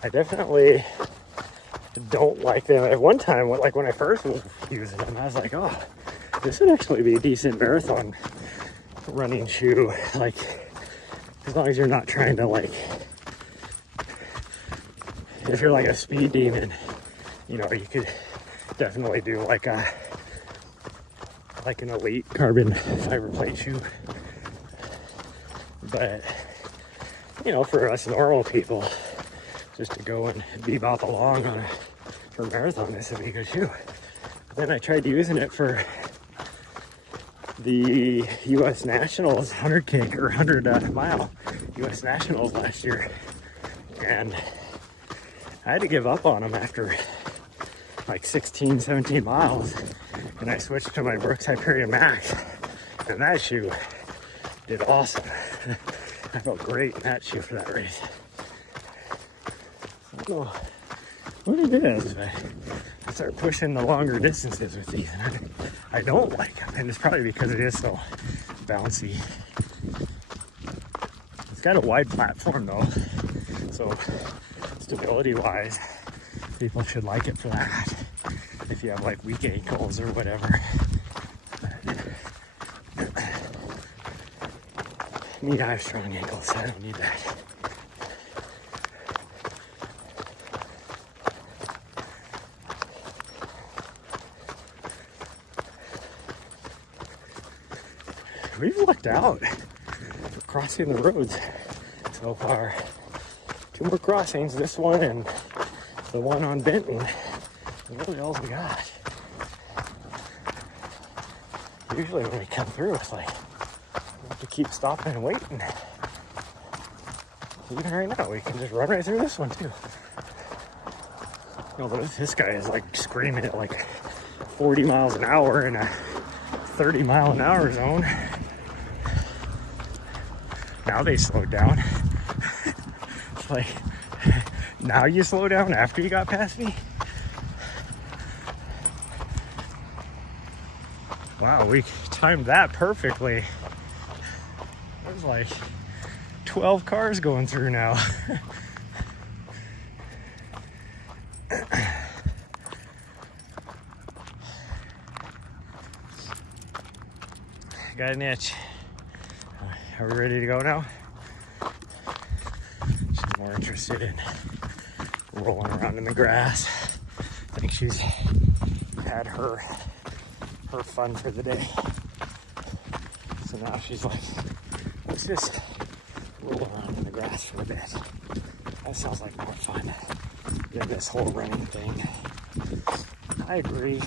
I definitely don't like them. At one time, like when I first was using them, I was like, oh, this would actually be a decent marathon running shoe. Like, as long as you're not trying to if you're like a speed demon, you know, you could definitely do like an elite carbon fiber plate shoe. But, you know, for us normal people, just to go and bebop along for a marathon, this would be a good shoe. But then I tried using it for the U.S. Nationals 100K or 100 mile U.S. Nationals last year, and I had to give up on them after like 16, 17 miles, and I switched to my Brooks Hyperion Max, and that shoe did awesome. I felt great in that shoe for that race. I don't know what it is, but I start pushing the longer distances with these, and I don't like them, and it's probably because it is so bouncy. It's got a wide platform though, so stability wise, people should like it for that. If you have like weak ankles or whatever. Me, I have strong ankles, so I don't need that. We've lucked out crossing the roads so far. 2 more crossings, this one and the one on Benton. That's really all we got. Usually when we come through, it's like we have to keep stopping and waiting. Even right now, we can just run right through this one too. No, but this guy is like screaming at like 40 miles an hour in a 30 mile an hour zone. Now they slowed down. It's like, now you slow down after you got past me? Wow, we timed that perfectly. There's like 12 cars going through now. Got an itch. Are we ready to go now? She's more interested in rolling around in the grass. I think she's had her fun for the day. So now she's like, let's just roll around in the grass for a bit. That sounds like more fun. than this whole running thing. I agree.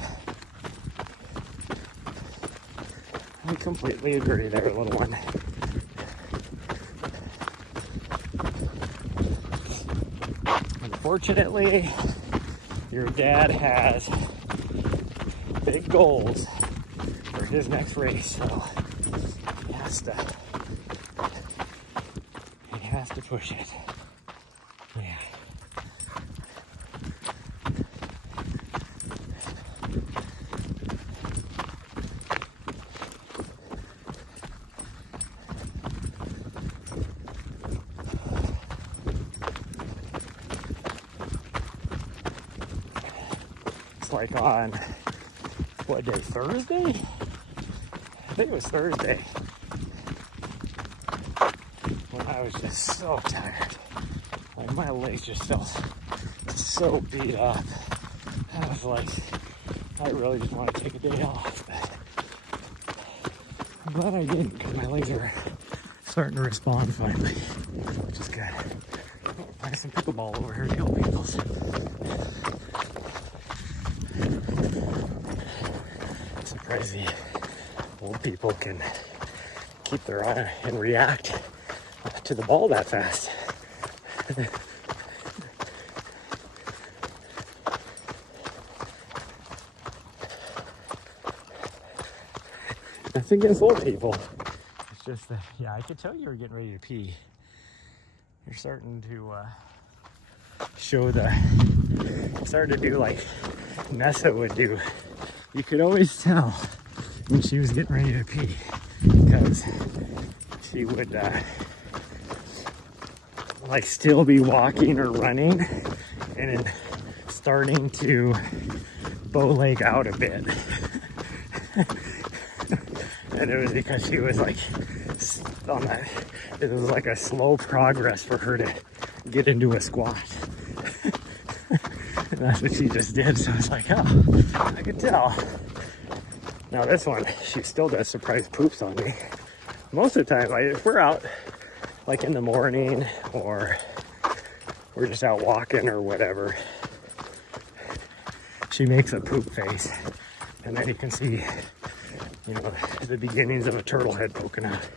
I completely agree there, little one. Unfortunately, your dad has big goals for his next race, so he has to push it. Yeah. It's like on what day? Thursday? I think it was Thursday. When I was just so tired. Like my legs just felt so beat up. I was like, I really just want to take a day off. But I'm glad I didn't, because my legs are starting to respond finally, which is good. Oh, I got some pickleball over here to help people. Surprised the old people can keep their eye and react to the ball that fast. Nothing against old people. It's just that, yeah, I could tell you were getting ready to pee. You're starting to starting to do like Nessa would do. You could always tell when she was getting ready to pee, because she would like still be walking or running and then starting to bow leg out a bit. And it was because she was like on that, it was like a slow progress for her to get into a squat. And that's what she just did. So I was like, oh, I could tell. Now this one, she still does surprise poops on me. Most of the time, like, if we're out like in the morning or we're just out walking or whatever, she makes a poop face. And then you can see, you know, the beginnings of a turtle head poking out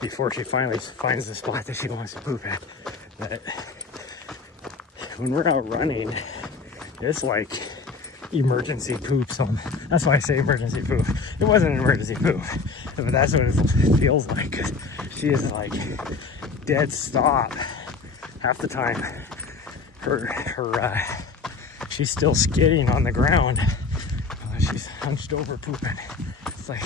before she finally finds the spot that she wants to poop at. But when we're out running, it's like emergency poop. So that's why I say emergency poop. It wasn't an emergency poop, but that's what it feels like. 'Cause she is like dead stop half the time. She's still skidding on the ground. She's hunched over pooping. It's like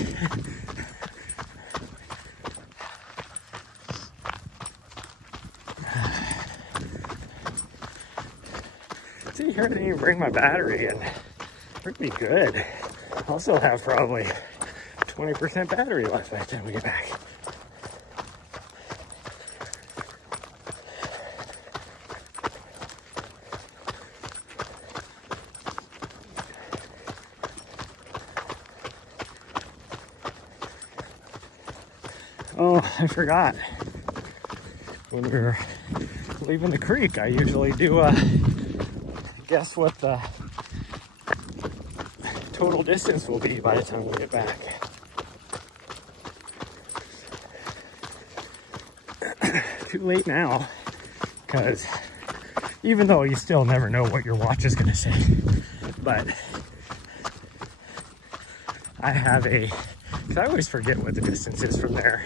see here, I didn't even bring my battery, and we're gonna be good. I also have probably 20% battery left by the time we get back. Oh, I forgot. When we were leaving the creek, I usually do guess what the total distance will be by the time we get back. Too late now, because even though you still never know what your watch is going to say, but I have because I always forget what the distance is from there,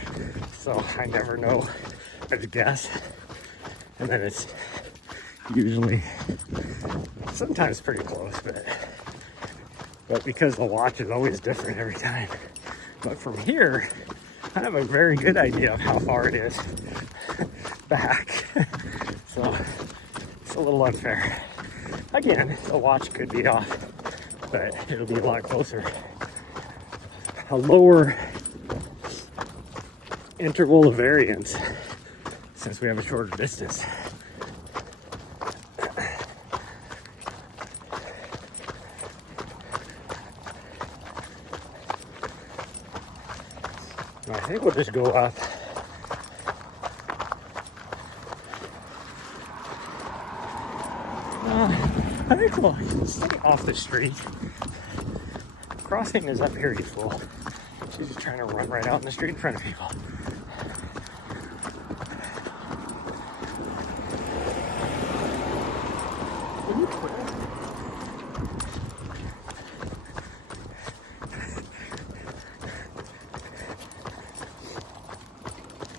so I never know. I just guess, and then it's usually sometimes pretty close, but because the watch is always different every time. But from here, I have a very good idea of how far it is back. So it's a little unfair. Again, the watch could be off, but it'll be a lot closer. A lower interval of variance since we have a shorter distance. I think we'll just go up. I think we'll stay off the street. Crossing is up here, you fool. She's just trying to run right out in the street in front of people. Will you quit?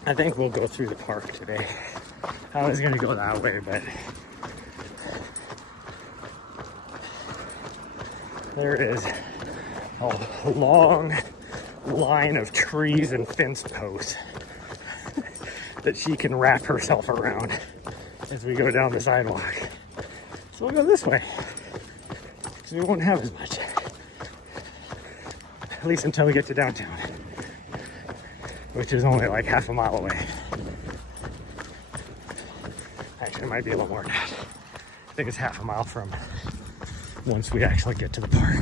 I think we'll go through the park today. I was gonna go that way, but there is a long line of trees and fence posts that she can wrap herself around as we go down the sidewalk. So we'll go this way, because we won't have as much. At least until we get to downtown, which is only like half a mile away. Actually, it might be a little more than that. I think it's half a mile from once we actually get to the park.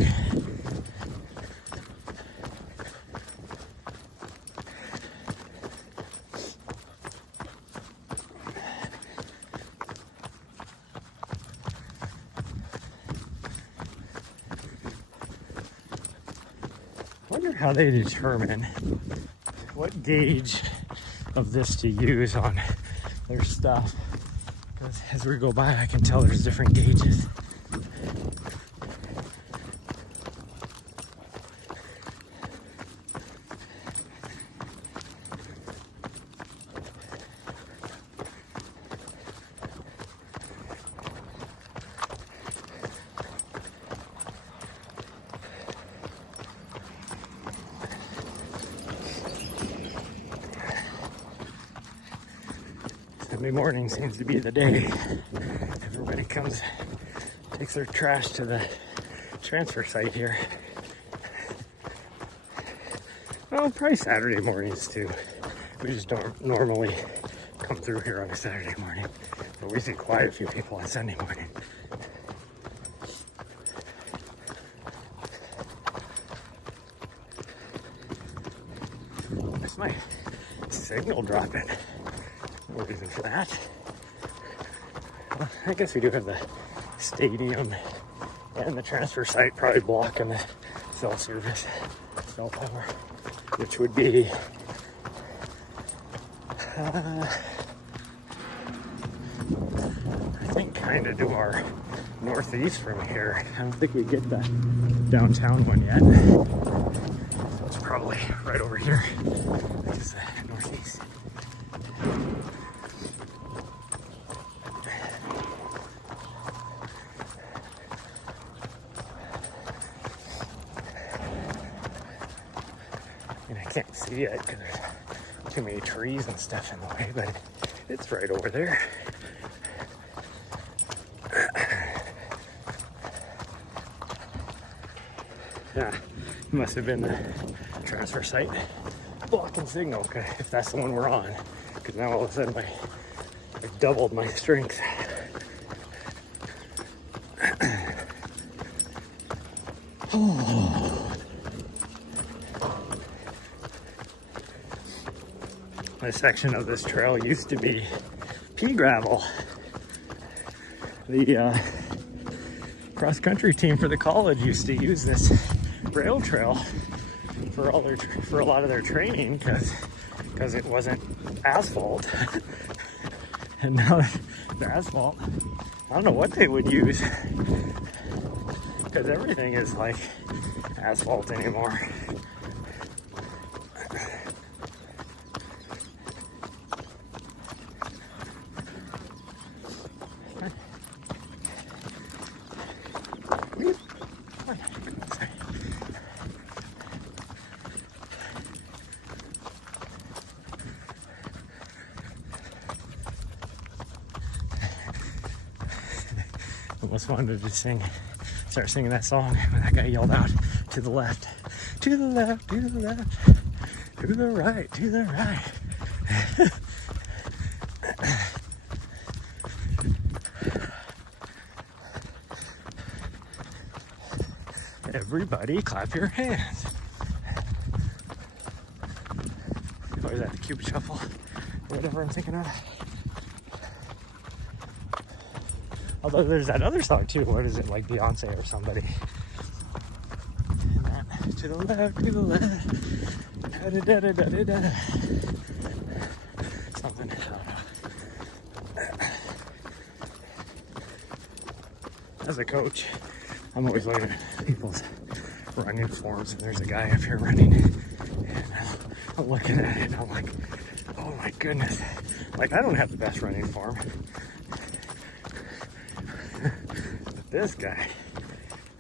I wonder how they determine what gauge of this to use on their stuff. Because as we go by, I can tell there's different gauges. Sunday morning seems to be the day. Everybody comes, takes their trash to the transfer site here. Well, probably Saturday mornings too. We just don't normally come through here on a Saturday morning, but we see quite a few people on Sunday morning. That's my signal dropping. No reason for that. Well, I guess we do have the stadium and the transfer site probably blocking the cell service, cell tower, which would be I think kind of to our northeast from here. I don't think we get the downtown one yet. So it's probably right over here. This is the northeast. And I can't see it because there's too many trees and stuff in the way, but it's right over there. Yeah, it must have been the transfer site blocking signal, if that's the one we're on, because now all of a sudden I've doubled my strength. This section of this trail used to be pea gravel. The cross-country team for the college used to use this rail trail for a lot of their training because it wasn't asphalt. And now the asphalt, I don't know what they would use, because everything is like asphalt anymore. Almost wanted to start singing that song when that guy yelled out, "To the left, to the left, to the left, to the right, to the right." Everybody clap your hands. Or is that the Cupid Shuffle? Or whatever I'm thinking of. Although there's that other song too. What is it, like Beyonce or somebody? And that, to the left, to the left. Da, da, da, da, da, da. Something. I don't know. As a coach, I'm always looking at people's running forms, and there's a guy up here running, and I'm looking at it, and I'm like, oh my goodness. Like, I don't have the best running form. But this guy,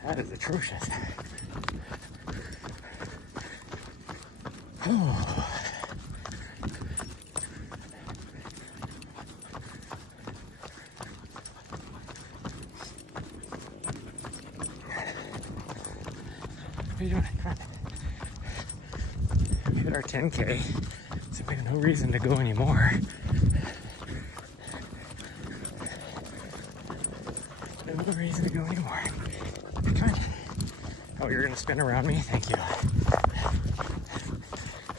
that is atrocious. Oh. What are you doing? Come on. We hit our 10K, so we have no reason to go anymore. No reason to go anymore. Come on. Oh, you're gonna spin around me? Thank you.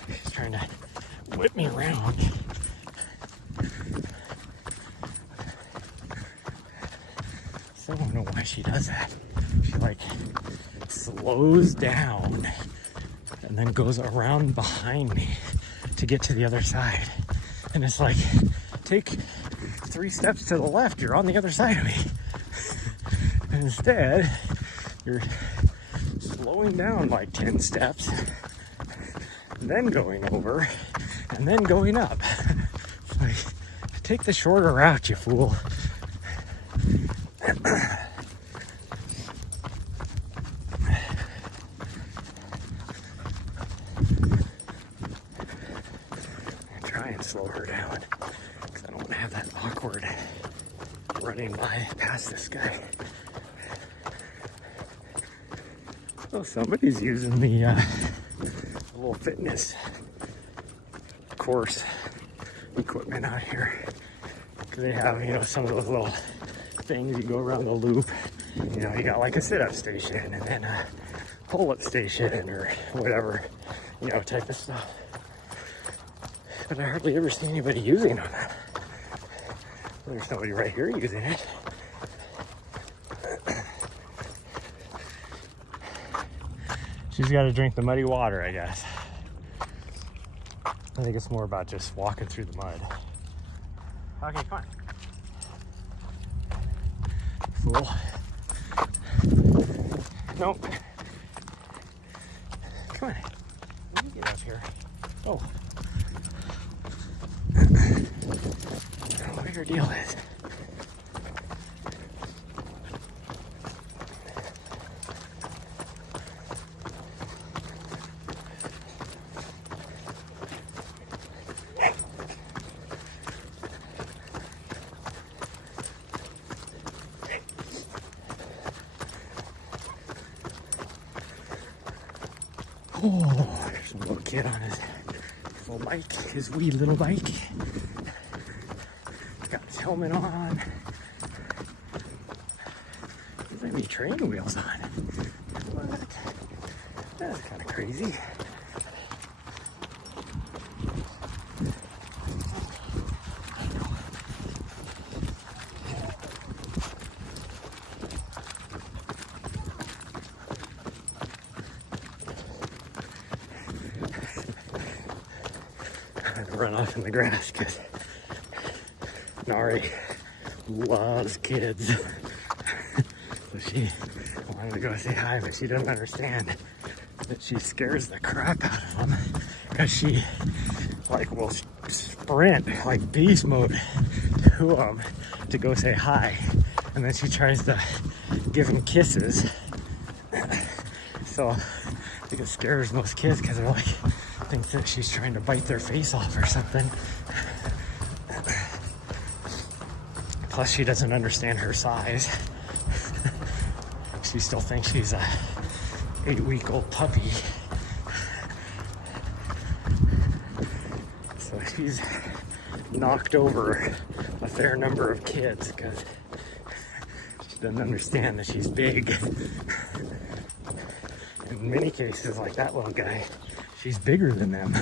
She's trying to whip me around. Still don't know why she does that. She like slows down and then goes around behind me to get to the other side. And it's like, take 3 steps to the left, you're on the other side of me. And instead, you're slowing down like 10 steps, then going over, and then going up. It's like, take the shorter route, you fool. Try and slow her down, because I don't want to have that awkward running by past this guy. Oh, somebody's using the little fitness course equipment out here. They have, you know, some of those little things you go around the loop. You know, you got like a sit-up station and then a pull-up station or whatever, you know, type of stuff. But I hardly ever see anybody using them. There's nobody right here using it. She's got to drink the muddy water, I guess. I think it's more about just walking through the mud. Okay, come on. Fool. Nope. Come on. Let me get up here. Oh. I don't know what your deal is. Oh, there's a little kid on his little bike, his wee little bike. Got his helmet on. He's got any training wheels on. What? That's kind of crazy. Run off in the grass because Nari loves kids. So she wanted to go say hi, but she doesn't understand that she scares the crap out of them because she like will sprint like beast mode to them to go say hi, and then she tries to give them kisses. So I think it scares most kids because they're like, think that she's trying to bite their face off or something. Plus she doesn't understand her size. She still thinks she's a 8-week-old puppy. So she's knocked over a fair number of kids because she doesn't understand that she's big. In many cases, like that little guy, she's bigger than them.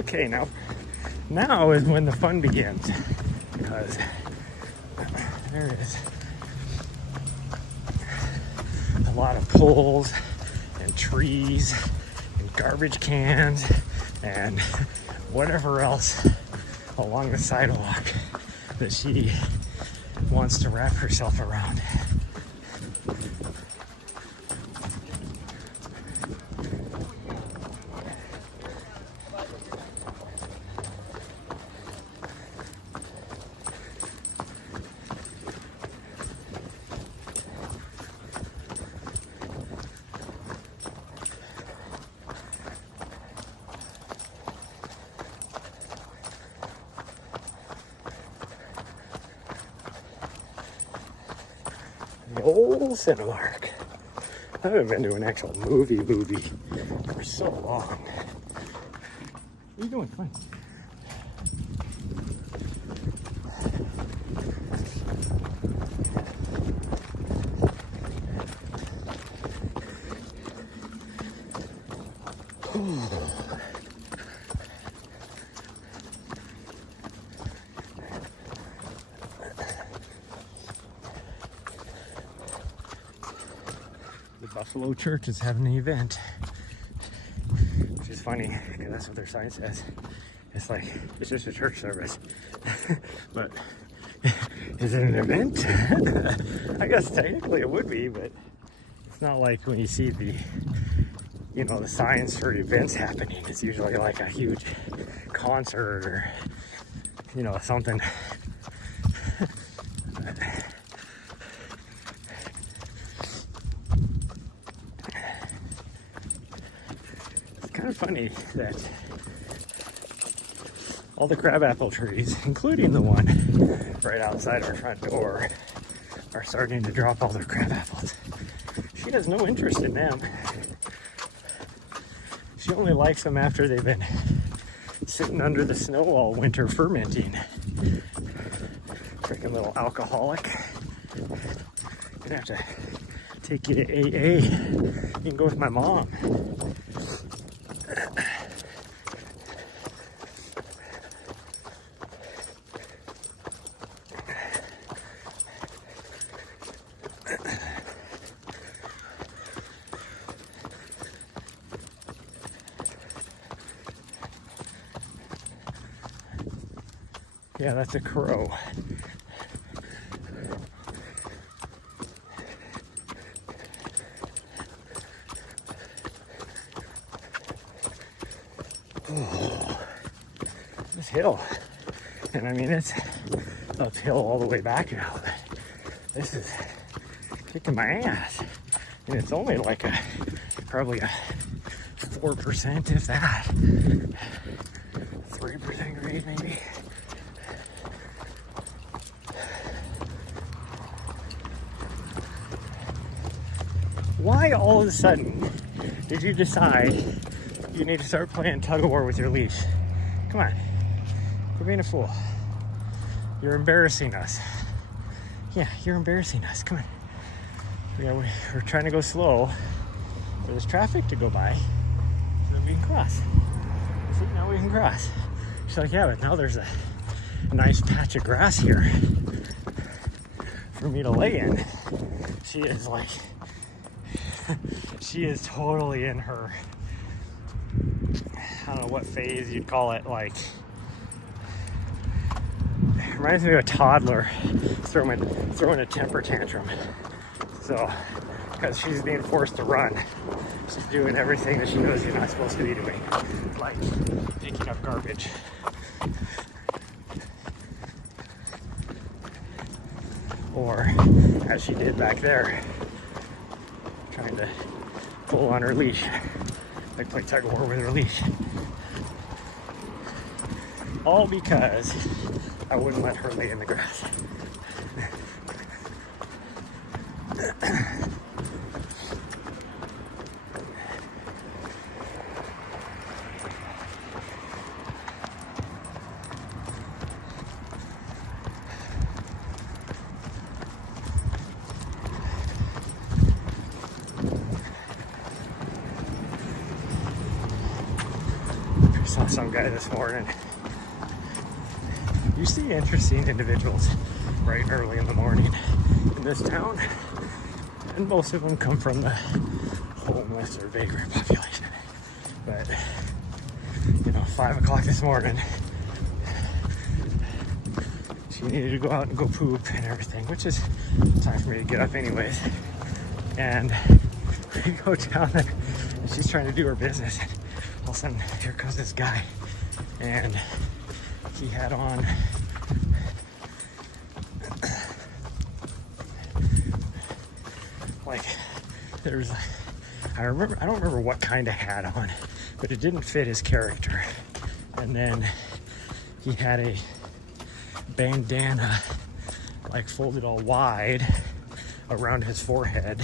Okay, now is when the fun begins, because there is a lot of poles and trees and garbage cans and whatever else along the sidewalk that she wants to wrap herself around. The old Cinemark. I haven't been to an actual movie for so long. What are you doing? Come on. The Buffalo Church is having an event, which is funny because that's what their sign says. It's like, it's just a church service. But is it an event? I guess technically it would be, but it's not like when you see the, you know, the signs for events happening. It's usually like a huge concert or, you know, something. Kind of funny that all the crabapple trees, including the one right outside our front door, are starting to drop all their crabapples. She has no interest in them. She only likes them after they've been sitting under the snow all winter fermenting. Freaking little alcoholic. Gonna have to take you to AA. You can go with my mom. Yeah, that's a crow. Oh, this hill. And I mean, it's uphill all the way back now. This is kicking my ass. And it's only like probably a 4%, if that. 3% grade, maybe. Why all of a sudden did you decide you need to start playing tug of war with your leash? Come on, quit being a fool. You're embarrassing us. Yeah, you're embarrassing us. Come on. Yeah, we're trying to go slow. There's traffic to go by, so that we can cross. See, now we can cross. She's like, yeah, but now there's a nice patch of grass here for me to lay in. She is like, she is totally in her, I don't know what phase you'd call it, like, reminds me of a toddler throwing a temper tantrum. So, because she's being forced to run, she's doing everything that she knows you're not supposed to be doing, like picking up garbage. Or, as she did back there, trying to pull on her leash, like play tug of war with her leash. All because I wouldn't let her lay in the grass. some guy this morning. You see interesting individuals bright and early in the morning in this town, and most of them come from the homeless or vagrant population. But, you know, 5 o'clock this morning, she needed to go out and go poop and everything, which is time for me to get up anyways. And we go down there, and she's trying to do her business. And all of a sudden, here comes this guy, and he had on like, there's, I don't remember what kind of hat on, but it didn't fit his character. And then he had a bandana like folded all wide around his forehead,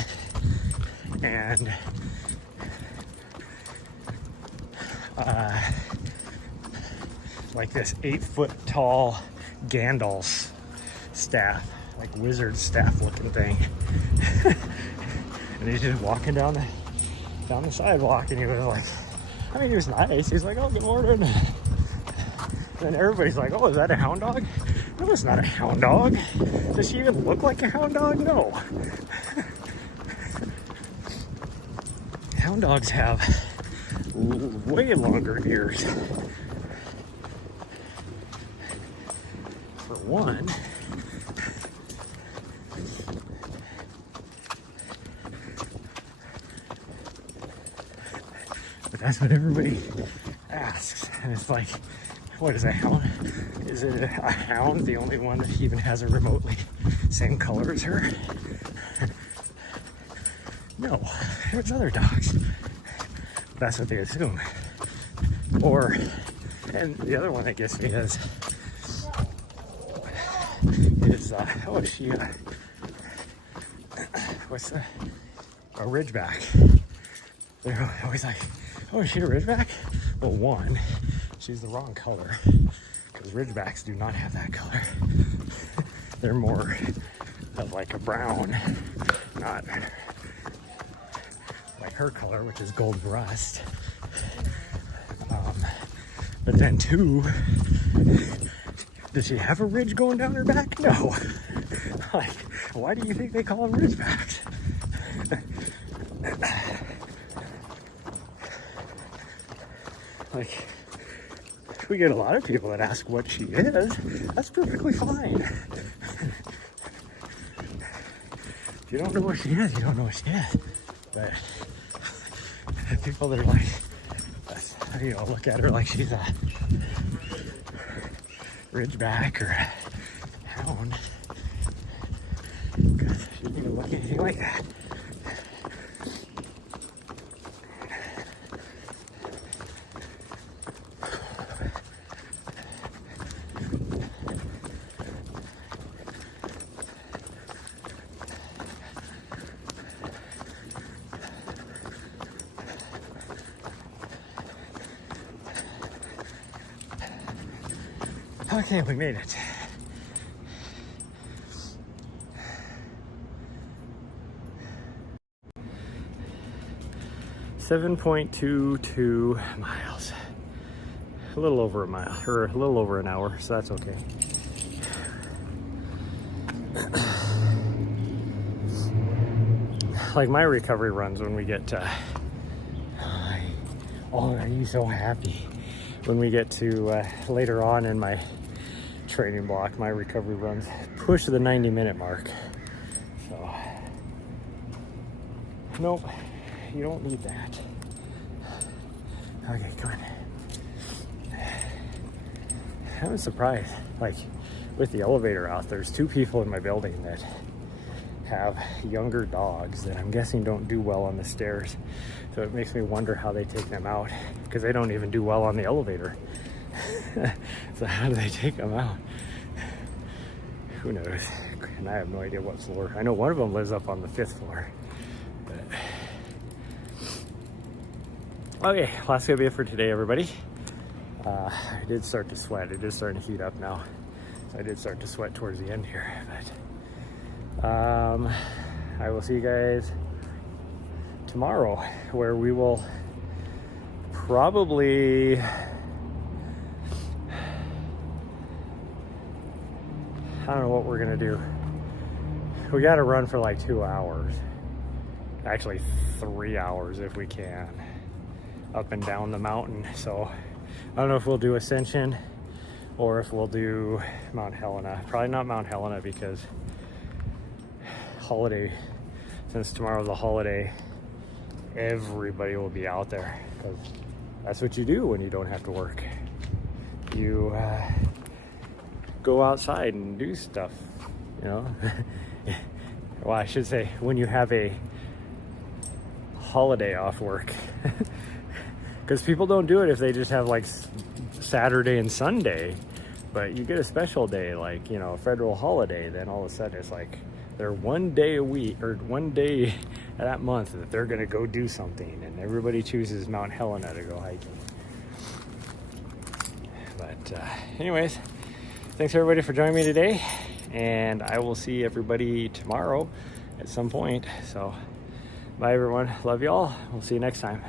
and like this 8-foot tall Gandalf staff, like wizard staff looking thing. And he's just walking down the sidewalk, and he was like, I mean, he was nice. He's like, oh, good morning. And then everybody's like, oh, is that a hound dog? No, it's not a hound dog. Does she even look like a hound dog? No. Hound dogs have way longer ears. For one, but that's what everybody asks. And it's like, what is a hound? Is it a hound, the only one that even has a remotely same color as her? No, there's other dogs. That's what they assume. Or, and the other one that gets me is oh, is she, what's a ridgeback? They're always like, oh, is she a ridgeback? Well, one, she's the wrong color, because ridgebacks do not have that color. They're more of like a brown, not like her color, which is gold rust. But then two, does she have a ridge going down her back? No. Like, why do you think they call them ridgebacks? Like, we get a lot of people that ask what she is. That's perfectly fine. If you don't know what she is, you don't know what she is. But people that are like, you know, look at her like she's a ridgeback or a hound, because she doesn't even look anything like that. Okay, we made it. .22 miles. A little over a mile, or a little over an hour, so that's okay. Like my recovery runs, when we get to, oh, are you so happy? When we get to later on in my training block, my recovery runs push the 90-minute mark. So, nope, you don't need that. Okay, come on. I was surprised, like with the elevator out, there's 2 people in my building that have younger dogs that I'm guessing don't do well on the stairs. So it makes me wonder how they take them out, because they don't even do well on the elevator. So how do they take them out? Who knows? And I have no idea what floor. I know one of them lives up on the 5th floor. But... okay, well, that's gonna be it for today, everybody. I did start to sweat. It is starting to heat up now. So I did start to sweat towards the end here. But I will see you guys tomorrow, where we will probably I don't know what we're gonna do. We gotta run for like 2 hours. Actually 3 hours if we can. Up and down the mountain. So I don't know if we'll do Ascension or if we'll do Mount Helena. Probably not Mount Helena because holiday, since tomorrow's a holiday, everybody will be out there because that's what you do when you don't have to work. You go outside and do stuff, you know. Well, I should say when you have a holiday off work, because people don't do it if they just have like Saturday and Sunday, but you get a special day like, you know, a federal holiday, then all of a sudden it's like they're 1 day a week or 1 day that month that they're gonna go do something, and everybody chooses Mount Helena to go hiking. But anyways, thanks everybody for joining me today, and I will see everybody tomorrow at some point. So bye everyone, love y'all, we'll see you next time.